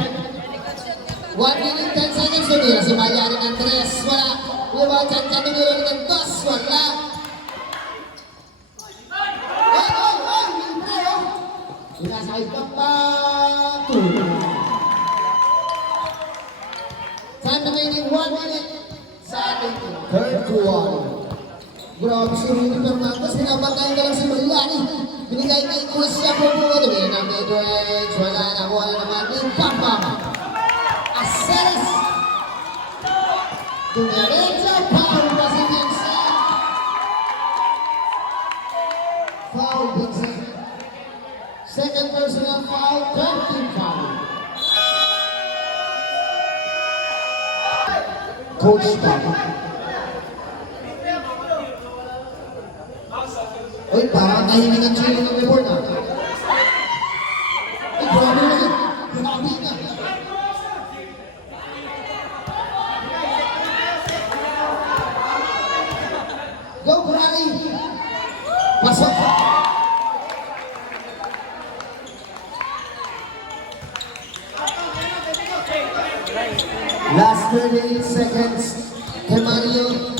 1 minute 10 seconds. Tumira si Malyari ng Tres. Wala. Diba? Chan-chan tumira ng Dos. Wala. Libre oh. Sinasakay ka pa. 2. Time remaining 1 minute. Sa ating third quarter. Grabe si Rudy Fernandez, pinapatay ka lang si Malyari. Binigay kay Chris siya po po. Tumira ng mid-range. Wala na. Kuha na naman. Pam-pam. Aceres. Dumiretso. Foul pa si Vincent. Foul Vincent. Second personal foul. 13 foul. Coach Papa. Uy, parang tahimik ang chili ng report na. Uy, grabe na yun. Grabe na. Go, Brady. Pasok. Last 38 seconds. Kay Mario.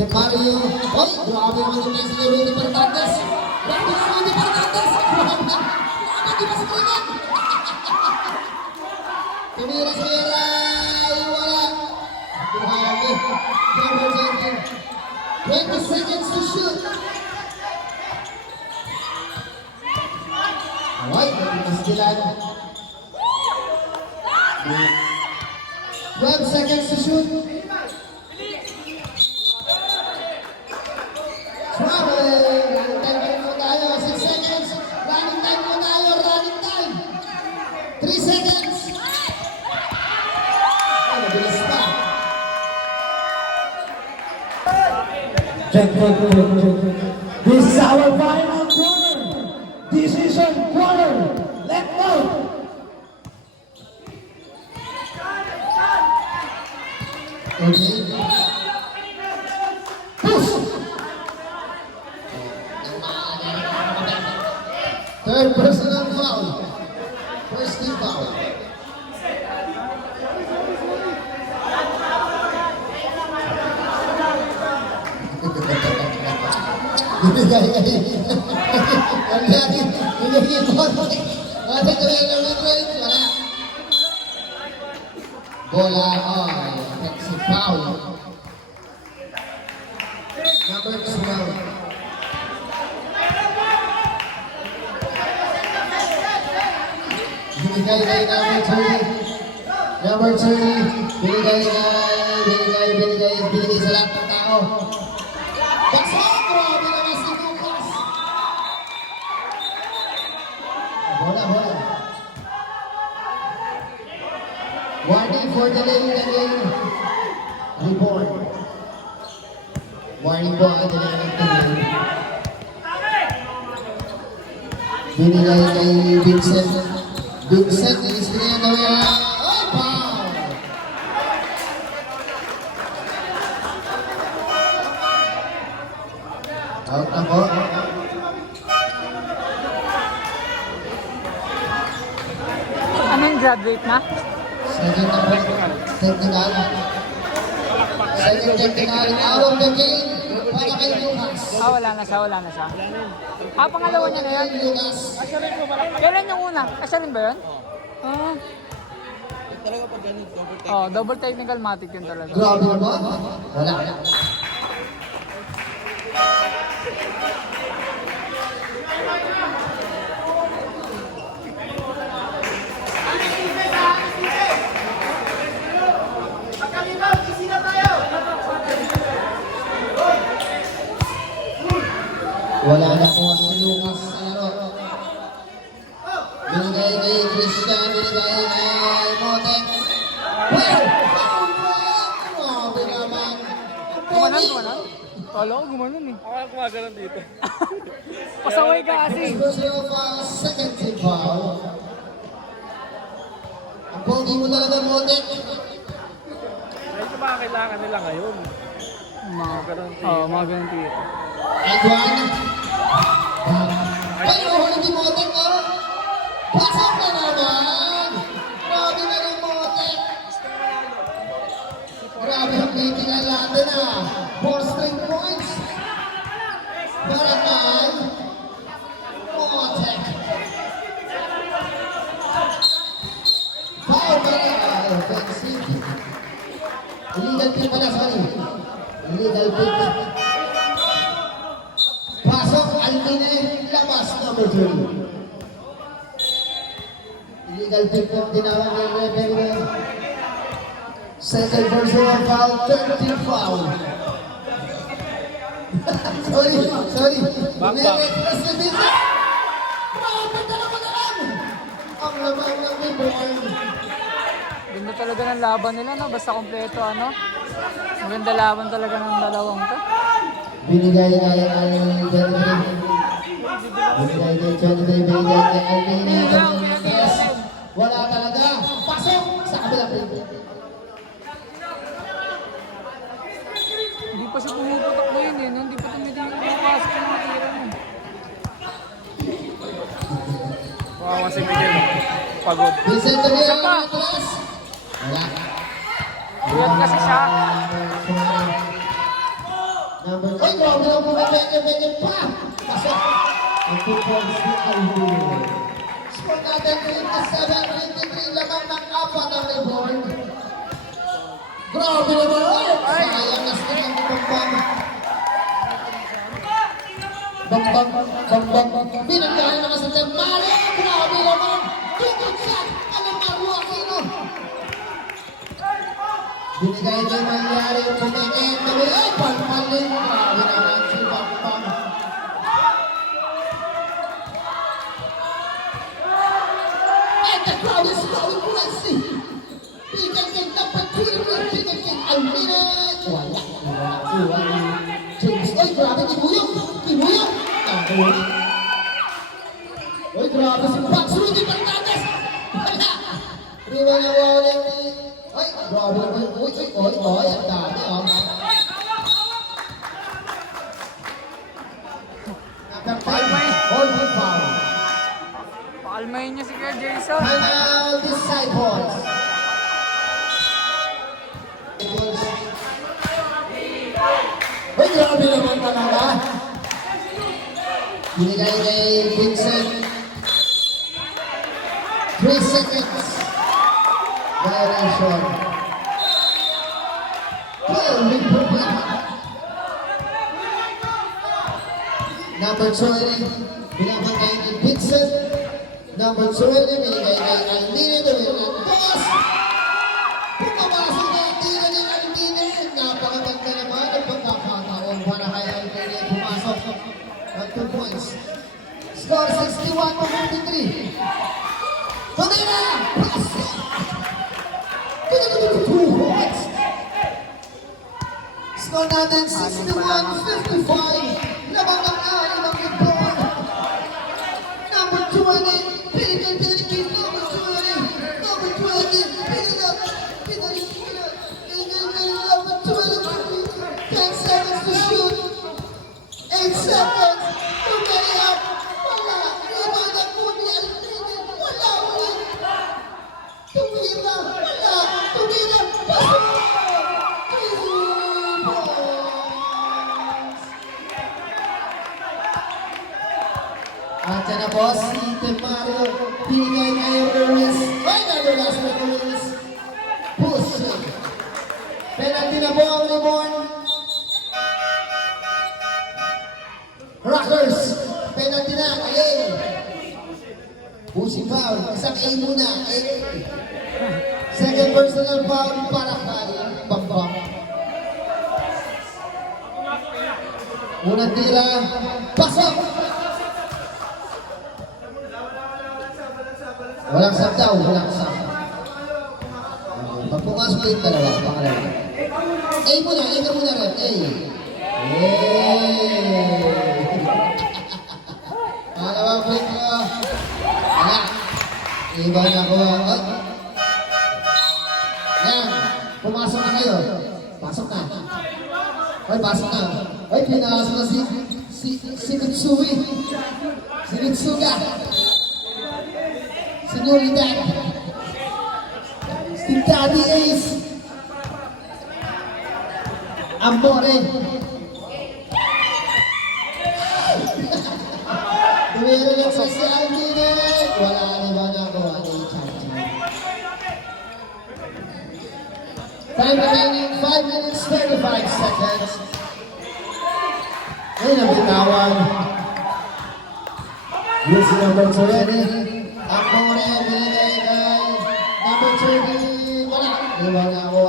Oy, grabe naman yung message ni Rudy Fernandez. Bakit hindi pa natin? Bakit di ba sa kaliman? Tumira sa Yelay, wala. Grabe. Number 20. 20 seconds to shoot. Alright, nagpasilan. 12 seconds to shoot. Trouble. Running time po tayo. 6 seconds. Running time po tayo. Running time. 3 seconds. Ay, mabilis pa. Check. This is our final quarter. Decision quarter. Let go. Okay. Push. Third personal foul. First team foul. Binigay. Bola ay offensive foul. Number 12. Binigay kay number 30. Number 30. Binigay sa lahat ng tao. Baksak! Grabe naman si Lucas! Bola. Warning for the lane again. Reborn. Warning po ang dinamit ng lane. Binigay kay Vincent. Vincent, ilis na yan daw yan. Oh, foul! Out na po. Ano yung graduate na? Second na po. Technical. Second technical. Out of the game. Para kay Lucas. Wala na siya. Pangalawa niya na yan. Lucas. Kailan yung una? Siya rin ba yun? Ah. Double technical matic yun talaga. Grabe ba? Wala. Wala na po si Lucas sa laro. Binigay kay Christian, binigay kay Motek. Well, foul ball! Grabe naman. Gumanon? Kala ko gumanon eh. Ako lang kumaganon dito. Pasaway ka kasi. Personal foul, second team foul. Ang pogi mo talaga, Motek. Ito mga kailangan nila ngayon. Mga ganun tira. And one. Ay, huli ni Motek, oh. Pasok na naman. Grabe na ng Motek. Grabe ang titingan natin, ah. 4 straight points. Para kay Motek. Foul para kay offensive. Illegal pick pala, sorry. Illegal pick. Pasok, Alvine, labas, number 3. Illegal pick po tinawag ng referee. Second personal foul, third team foul. Sorry. May-request na dito. Grabe talaga naman. Ang lamang ng Reborn. Ganda talaga ng laban nila, no? Basta kompleto, ano? Maganda laban talaga ng dalawang to. Binigay kay Alvine. Binigay kay Jonathan. Binigay kay Alvine. Wala talaga. Pasok sa kabilang ring. Hindi pa siya pumuputok ngayon eh, no? Hindi pa tumitingin yung pasok ng tira mo. Wawa si Miguel. Pagod. Vincent Toriel, Isa pa. atras. Wala. Weird kasi siya. Number 8. Ay, grabe lang po. Peke pa. Pasok. Ang 2 points ni Alvin. Score natin 27-23 lamang ng apat ang rebound. Grabe naman! Sayang na sila ng Bambang. Bambang. Pinagkain naman sa Temare. Grabe naman! Good shot! Alam na Joaquino. Binigay niya yung mangyari yung pumingin. Ay, palpalin. Grabe naman si Bambang. And the crowd is going crazy. Bigay kay dapat Twitter. Bigay kay Almina. Wala. James. Ay, grabe. Kinuyong. Uy, grabe si Pax Rudy Fernandez. Wala. Riba na wala ni... Ay, grabe naman. Uy. Ang dami, oh. Number 5. All good foul. Pakalmayin niya si Kuya Jason. Final disciples. Uy, grabe naman talaga. Binigay kay Vincent. 3 seconds. Violation. Number 20, binabagay ni Vincent. Number 20, binigay kay Almine. Toss! Pumapasok na ang tira ni Almine. Napakaganda naman ang pagkakataon para kay Almine. Pumasok ng 2 points. Score 61-53. Pamela! Pass! 2 points. Score natin 61-55. Labang ang alim ang football. Number 20, pinigay, number 20. Number 20, number 20. 10 seconds to shoot. 8 seconds. Tumeli up. Wala. Rebound ang kuni. Wala ulit. Tumira. Wala. Tumira. Pasok. 3 points. At yan na po si Temario. Pinigay kay Ruiz. Ay, nadulas na Ruiz. Push. Penalty na po ang Reborn. Rockers. Penalty na. Ayun. Pushing foul. Isang A muna. A. Second personal foul para kay Bambang. Unang tira. Pasok. Walang sub daw. Walang sub. Pag pumasok yung dalawa. Pangalawa. A muna. A ka muna rin. A. Pangalawang break ko. Ayan. Iba na ko. Ayan. Pumasok na kayo. Pasok na. Ay, pasok na. Ay, pinasok na si Mitsui. Si Mitsuga. Si Nuridan. Si Daddy Ace. Amore. Dumero na po si Almine. Wala naman ako. Time remaining 5 minutes 35 seconds. Ayun ang bitawan. Yes, number 20. Amore, binigay kay number 30. Wala. Iba na ako.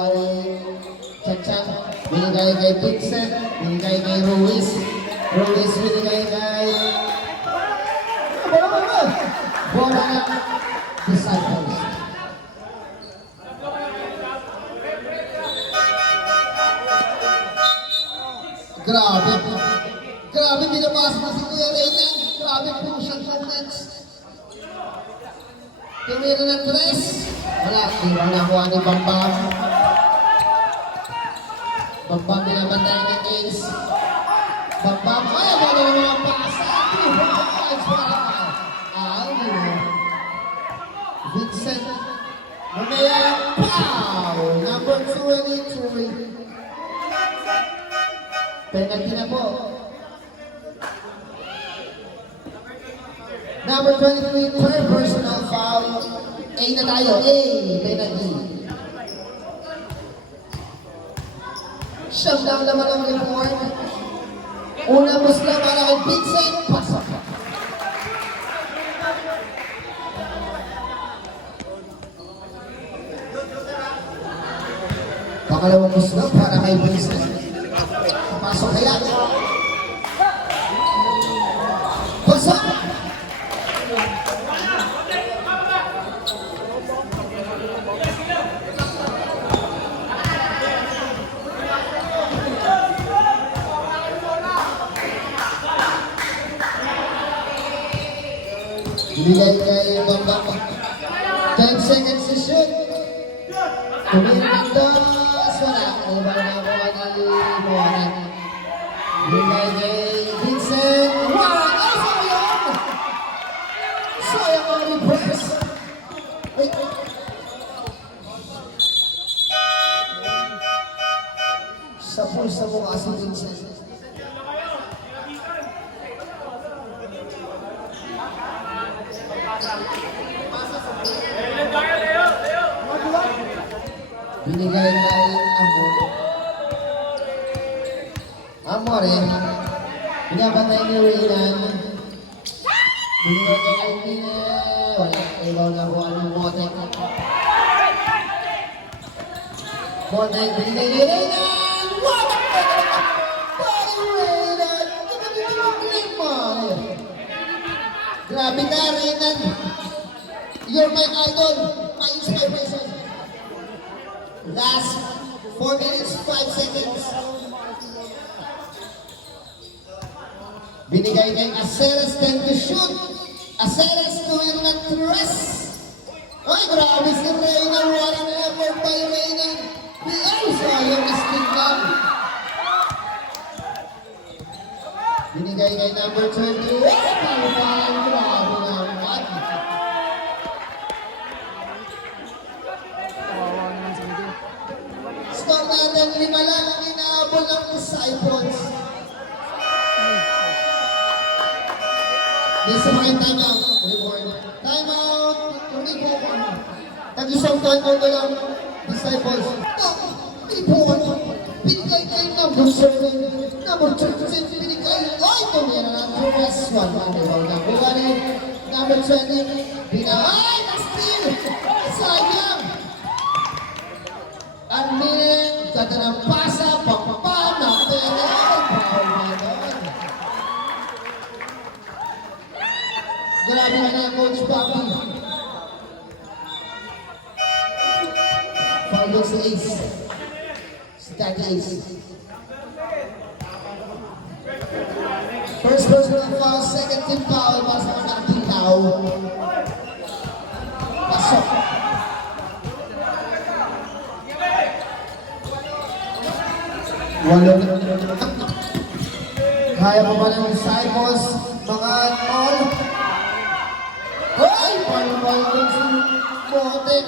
Chan-chan. Binigay kay Vincent. Binigay kay Ruiz. Ruiz binigay kay... Bola na. Disciples. Grabe. Grabe, binabasa na si Kuya Raynan. Grabe, crucial moments. Tumira ng 3. Wala. Iba na kuha ni Bambang. Bambang binabantay ni Ace. Bambang. Ay, wala na mga pasa. 2 points para ka. Vincent. Mamaya. Pow! Number 23. Penalty na po. Number 23, third personal foul. A na tayo. A, penalty. Siyam lang naman ang report. Una musla para kay Vincent. Pasok. Pangalawang musla para kay Vincent. Pasok kaya. Pasok. Binigay kay Bambang. 10 seconds to shoot. Tumindos. Wala. Iba na ako ni Mohanan. Binigay kay Vincent. Wow! Ay, sayang! Sayang ang reverse. Ay. Sa pulsa mo kasi Vincent. Binigay kay Amor. Amor pinapatay ni Raynan. Binigay kay Pine. Wala, ibaw na kung anong Motek. Motek, binigay kay Raynan. Motek! Bye, Raynan! Grabe ka, Raynan. You're my idol, my inspiration. Last 4 minutes, 5 seconds. Binigay kay Aceres 10 to shoot. Aceres tuwing ng 3. Ay, grabe si Raynan. Walang effort by Raynan. Ay, sayang stick lang. Binigay kay number 20. Grabe naman. Kawawa naman si Miguel. Score natin 5 lang ang inaabol ng Disciples. This is my timeout. Timeout. Tag-isang timeout na lang. Disciples. Pinipukon. Binigay kayo number 7. Number 13. Binigay. Ay, tumira na. Press 1. Number 20. Ay, na-steal. Sayang. Armin, ganda ng pasa, pagpapam, nakapagod, grabe ka na, Coach Bobby. Foul si Ace. Si Kaki Ace. First personal foul, second team foul, para sa mga nakapitaw. Pasok. Kaya pa ba ng Disciples, mga all? Ay! Paano si Motek?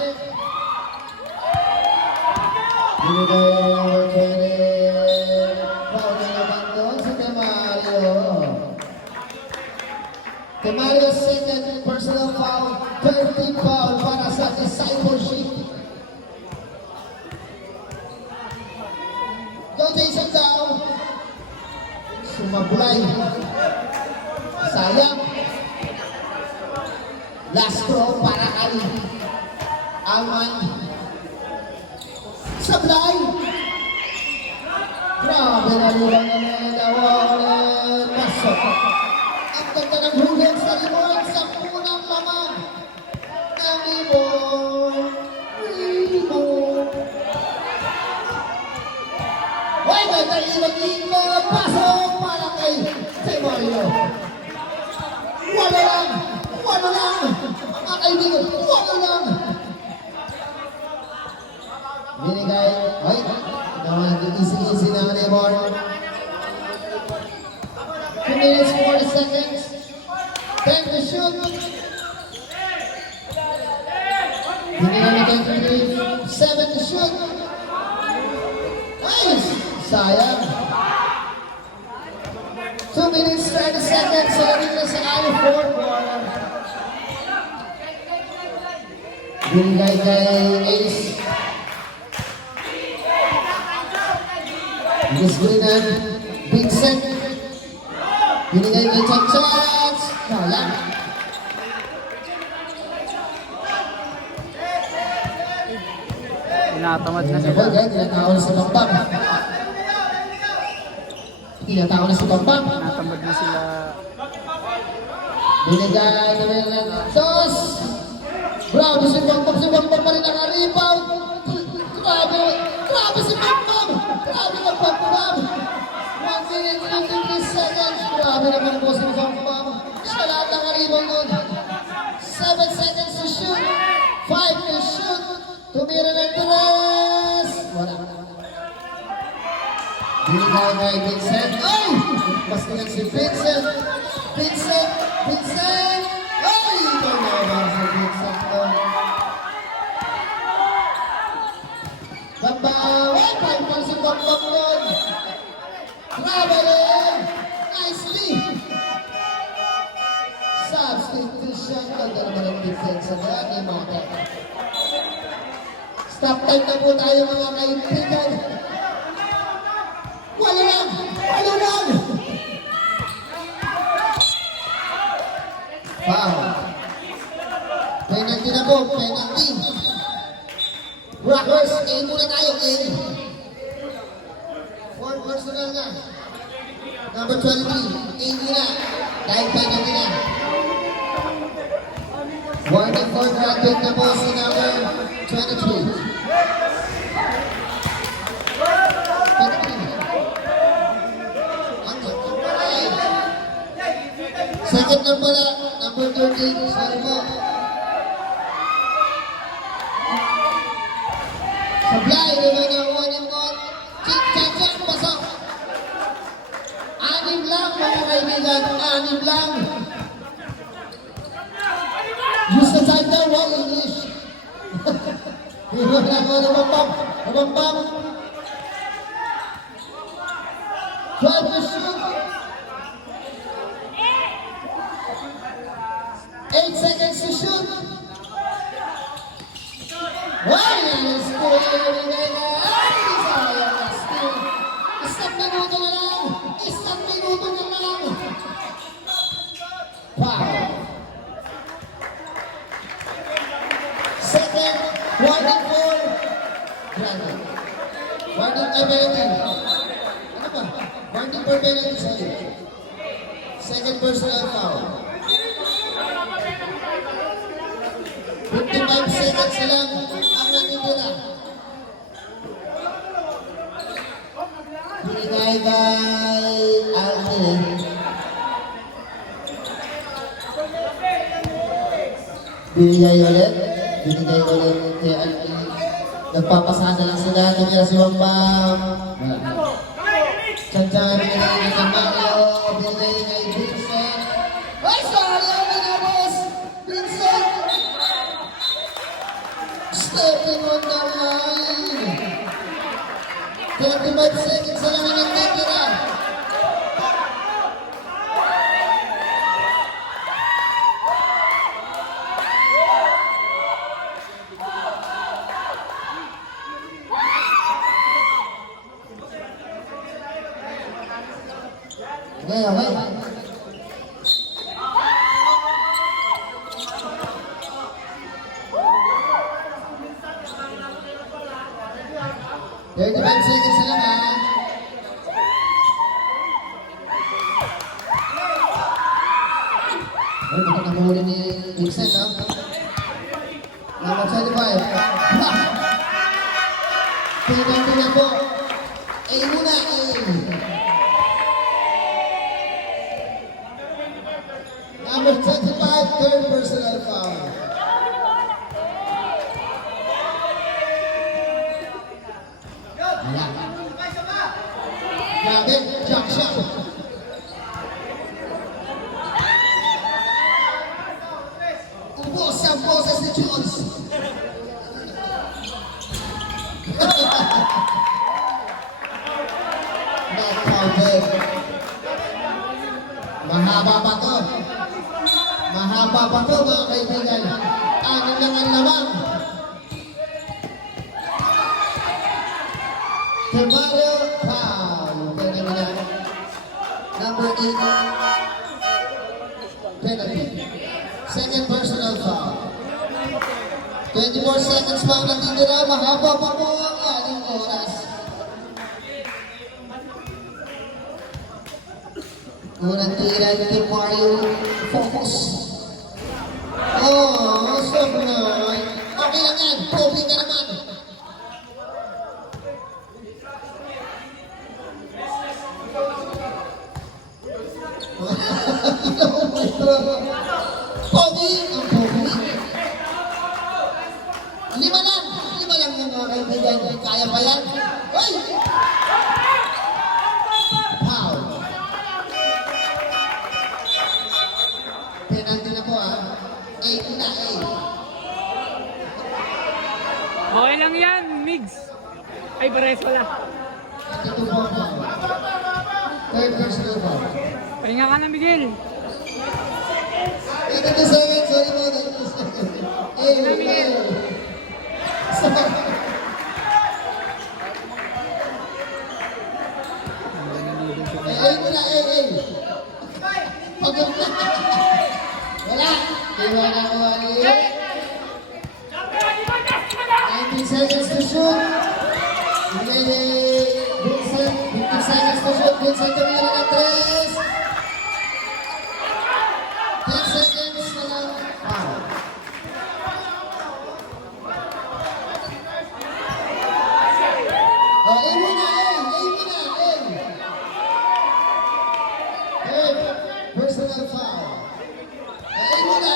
Binigay ang Kenneth. Foul na naman doon si Temario. Temario second personal foul, 13 foul para sa Discipleship. Go Jason down. Sumablay. Sayang. Last throw para kay Alman. Sablay. Grabe na lulang naman. Nawalan. Pasok. Ang ganda ng hugin sa limon. Sa punang laman. Ng limon. Limon. Ay, ganda ilang pasok para kay Mario. Wala lang! Wala lang! Mga kaibigan, wala lang! Binigay, ay, naman, easy-easy naman eh, Bon. 2 minutes, 40 seconds. 10 to shoot. Binigay na kay 7 to shoot. Nice! Sayang. 2 minutes, 30 seconds. Sa rin na sa I4. Binigay kay Ace. Miss Grinan. Vincent. Binigay kay Chachats. Sayang. Tinatamad na Ano sila. ba, guys? Tinatawag na sa Bambang. Tinatawag na sa Bambang. Tinatamad na sila. Binigay na Sos! Grabe si Bambang pa rin naka-rebound! Grabe si Bambang! Grabe ang Bambang! 1 minute 23 seconds! Grabe naman po si Bambang! Siya lahat naka-rebound nun! 7 seconds to shoot! 5 to shoot! Tumira ng tres! Wala. Binigay kay Vincent. Ay! Mas naman si Vincent! Vincent! Vincent! Ay! Tumawag si Vincent doon. Bambang! Ay! Five pa si Bambang doon. Grabe rin! Nicely! Substitution. Ganda naman ang defense sa mga mga. Stop time na po tayo mga kaibigan. Wala lang! Wala lang! Wow! Penalty na po, penalty. Rockers, A muna tayo, A. 4 personal na. Number 23, A muna. Dahil penalty na. Warning for graduate na po si number 23. Second lang pala, number 13, sorry po. Supply, naman ang warning mo. Chik-chak-chak, pasok. 6 lang mga kaibigan, 6 lang. Use the time now, well English. Wala ko naman, Bam. 12 to shoot. 8 seconds to shoot. Why? Still, ay, sayang na still. Isang minuto na lang. Wow. Second, warning for Brandon. Warning for penalty. Ano ba? Warning for penalty, sorry. Second personal foul. 55 seconds na lang ang natitira. Binigay kay Alvin. Binigay ulit kay Alvin. Nagpapasada lang sila. Tumira si Bambang. Tsantsang binigay kay Mario. Binigay kay Vincent. Ay, sayang na boss! Vincent! Stepping on the line. 35 seconds na lang ang natitira. Okay. 35 seconds na lang ha. Ay, baka namuli ni Vincent ha. Number 25. Penalty na po. A muna, A. Number 25, third personal foul. Wala. Grabe, jump shot. Ubos ang boses ni Jones. Not counted. Mahaba pa to. Mahaba pa to mga kaibigan. 6 lang ang lamang. Carvalho, foul. Penalty na. Number 8. Penalty. Second personal foul. 24 seconds pa ang natitira. Mahaba pa po ang ating oras. Unang tira ni Team Mario. Focus. Oh, sobra. Okay lang yan. Public ka naman. Pogi ang pogi. Lima lang yung mga kaibigan. Kaya pa yan? Hoy! Foul. Penalty na po ah. 8 na 8. Okay lang yan, Migs. Ay, pares wala. Ito po ang foul. Third personal foul. Pahinga ka na, Miguel. 82 seconds. Sorry po. 82 seconds. Mo na, Pagod na. Wala. Iwan ako, 19 seconds to shoot. Vincent, 15 seconds to shoot. Vincent tumira ng 3. 10 seconds na lang. Foul. Aim mo na. Third personal foul. Aim mo na.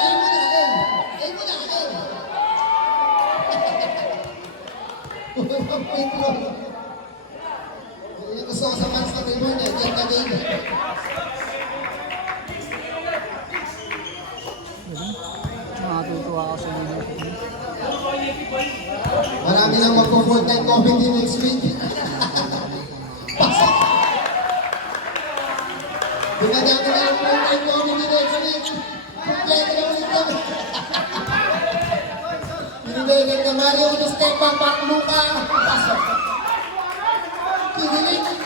Gusto ko sa fans na tribune, get the game. Nakatutuwa ako sa video. Marami nang magpo-Fortnite comedy next week. Pasok! Dumadami na ang Fortnite comedy next week. Kompleto na ulit kami. Pinibigyan na Mario, step back, Luka. Pasok! Kinilig!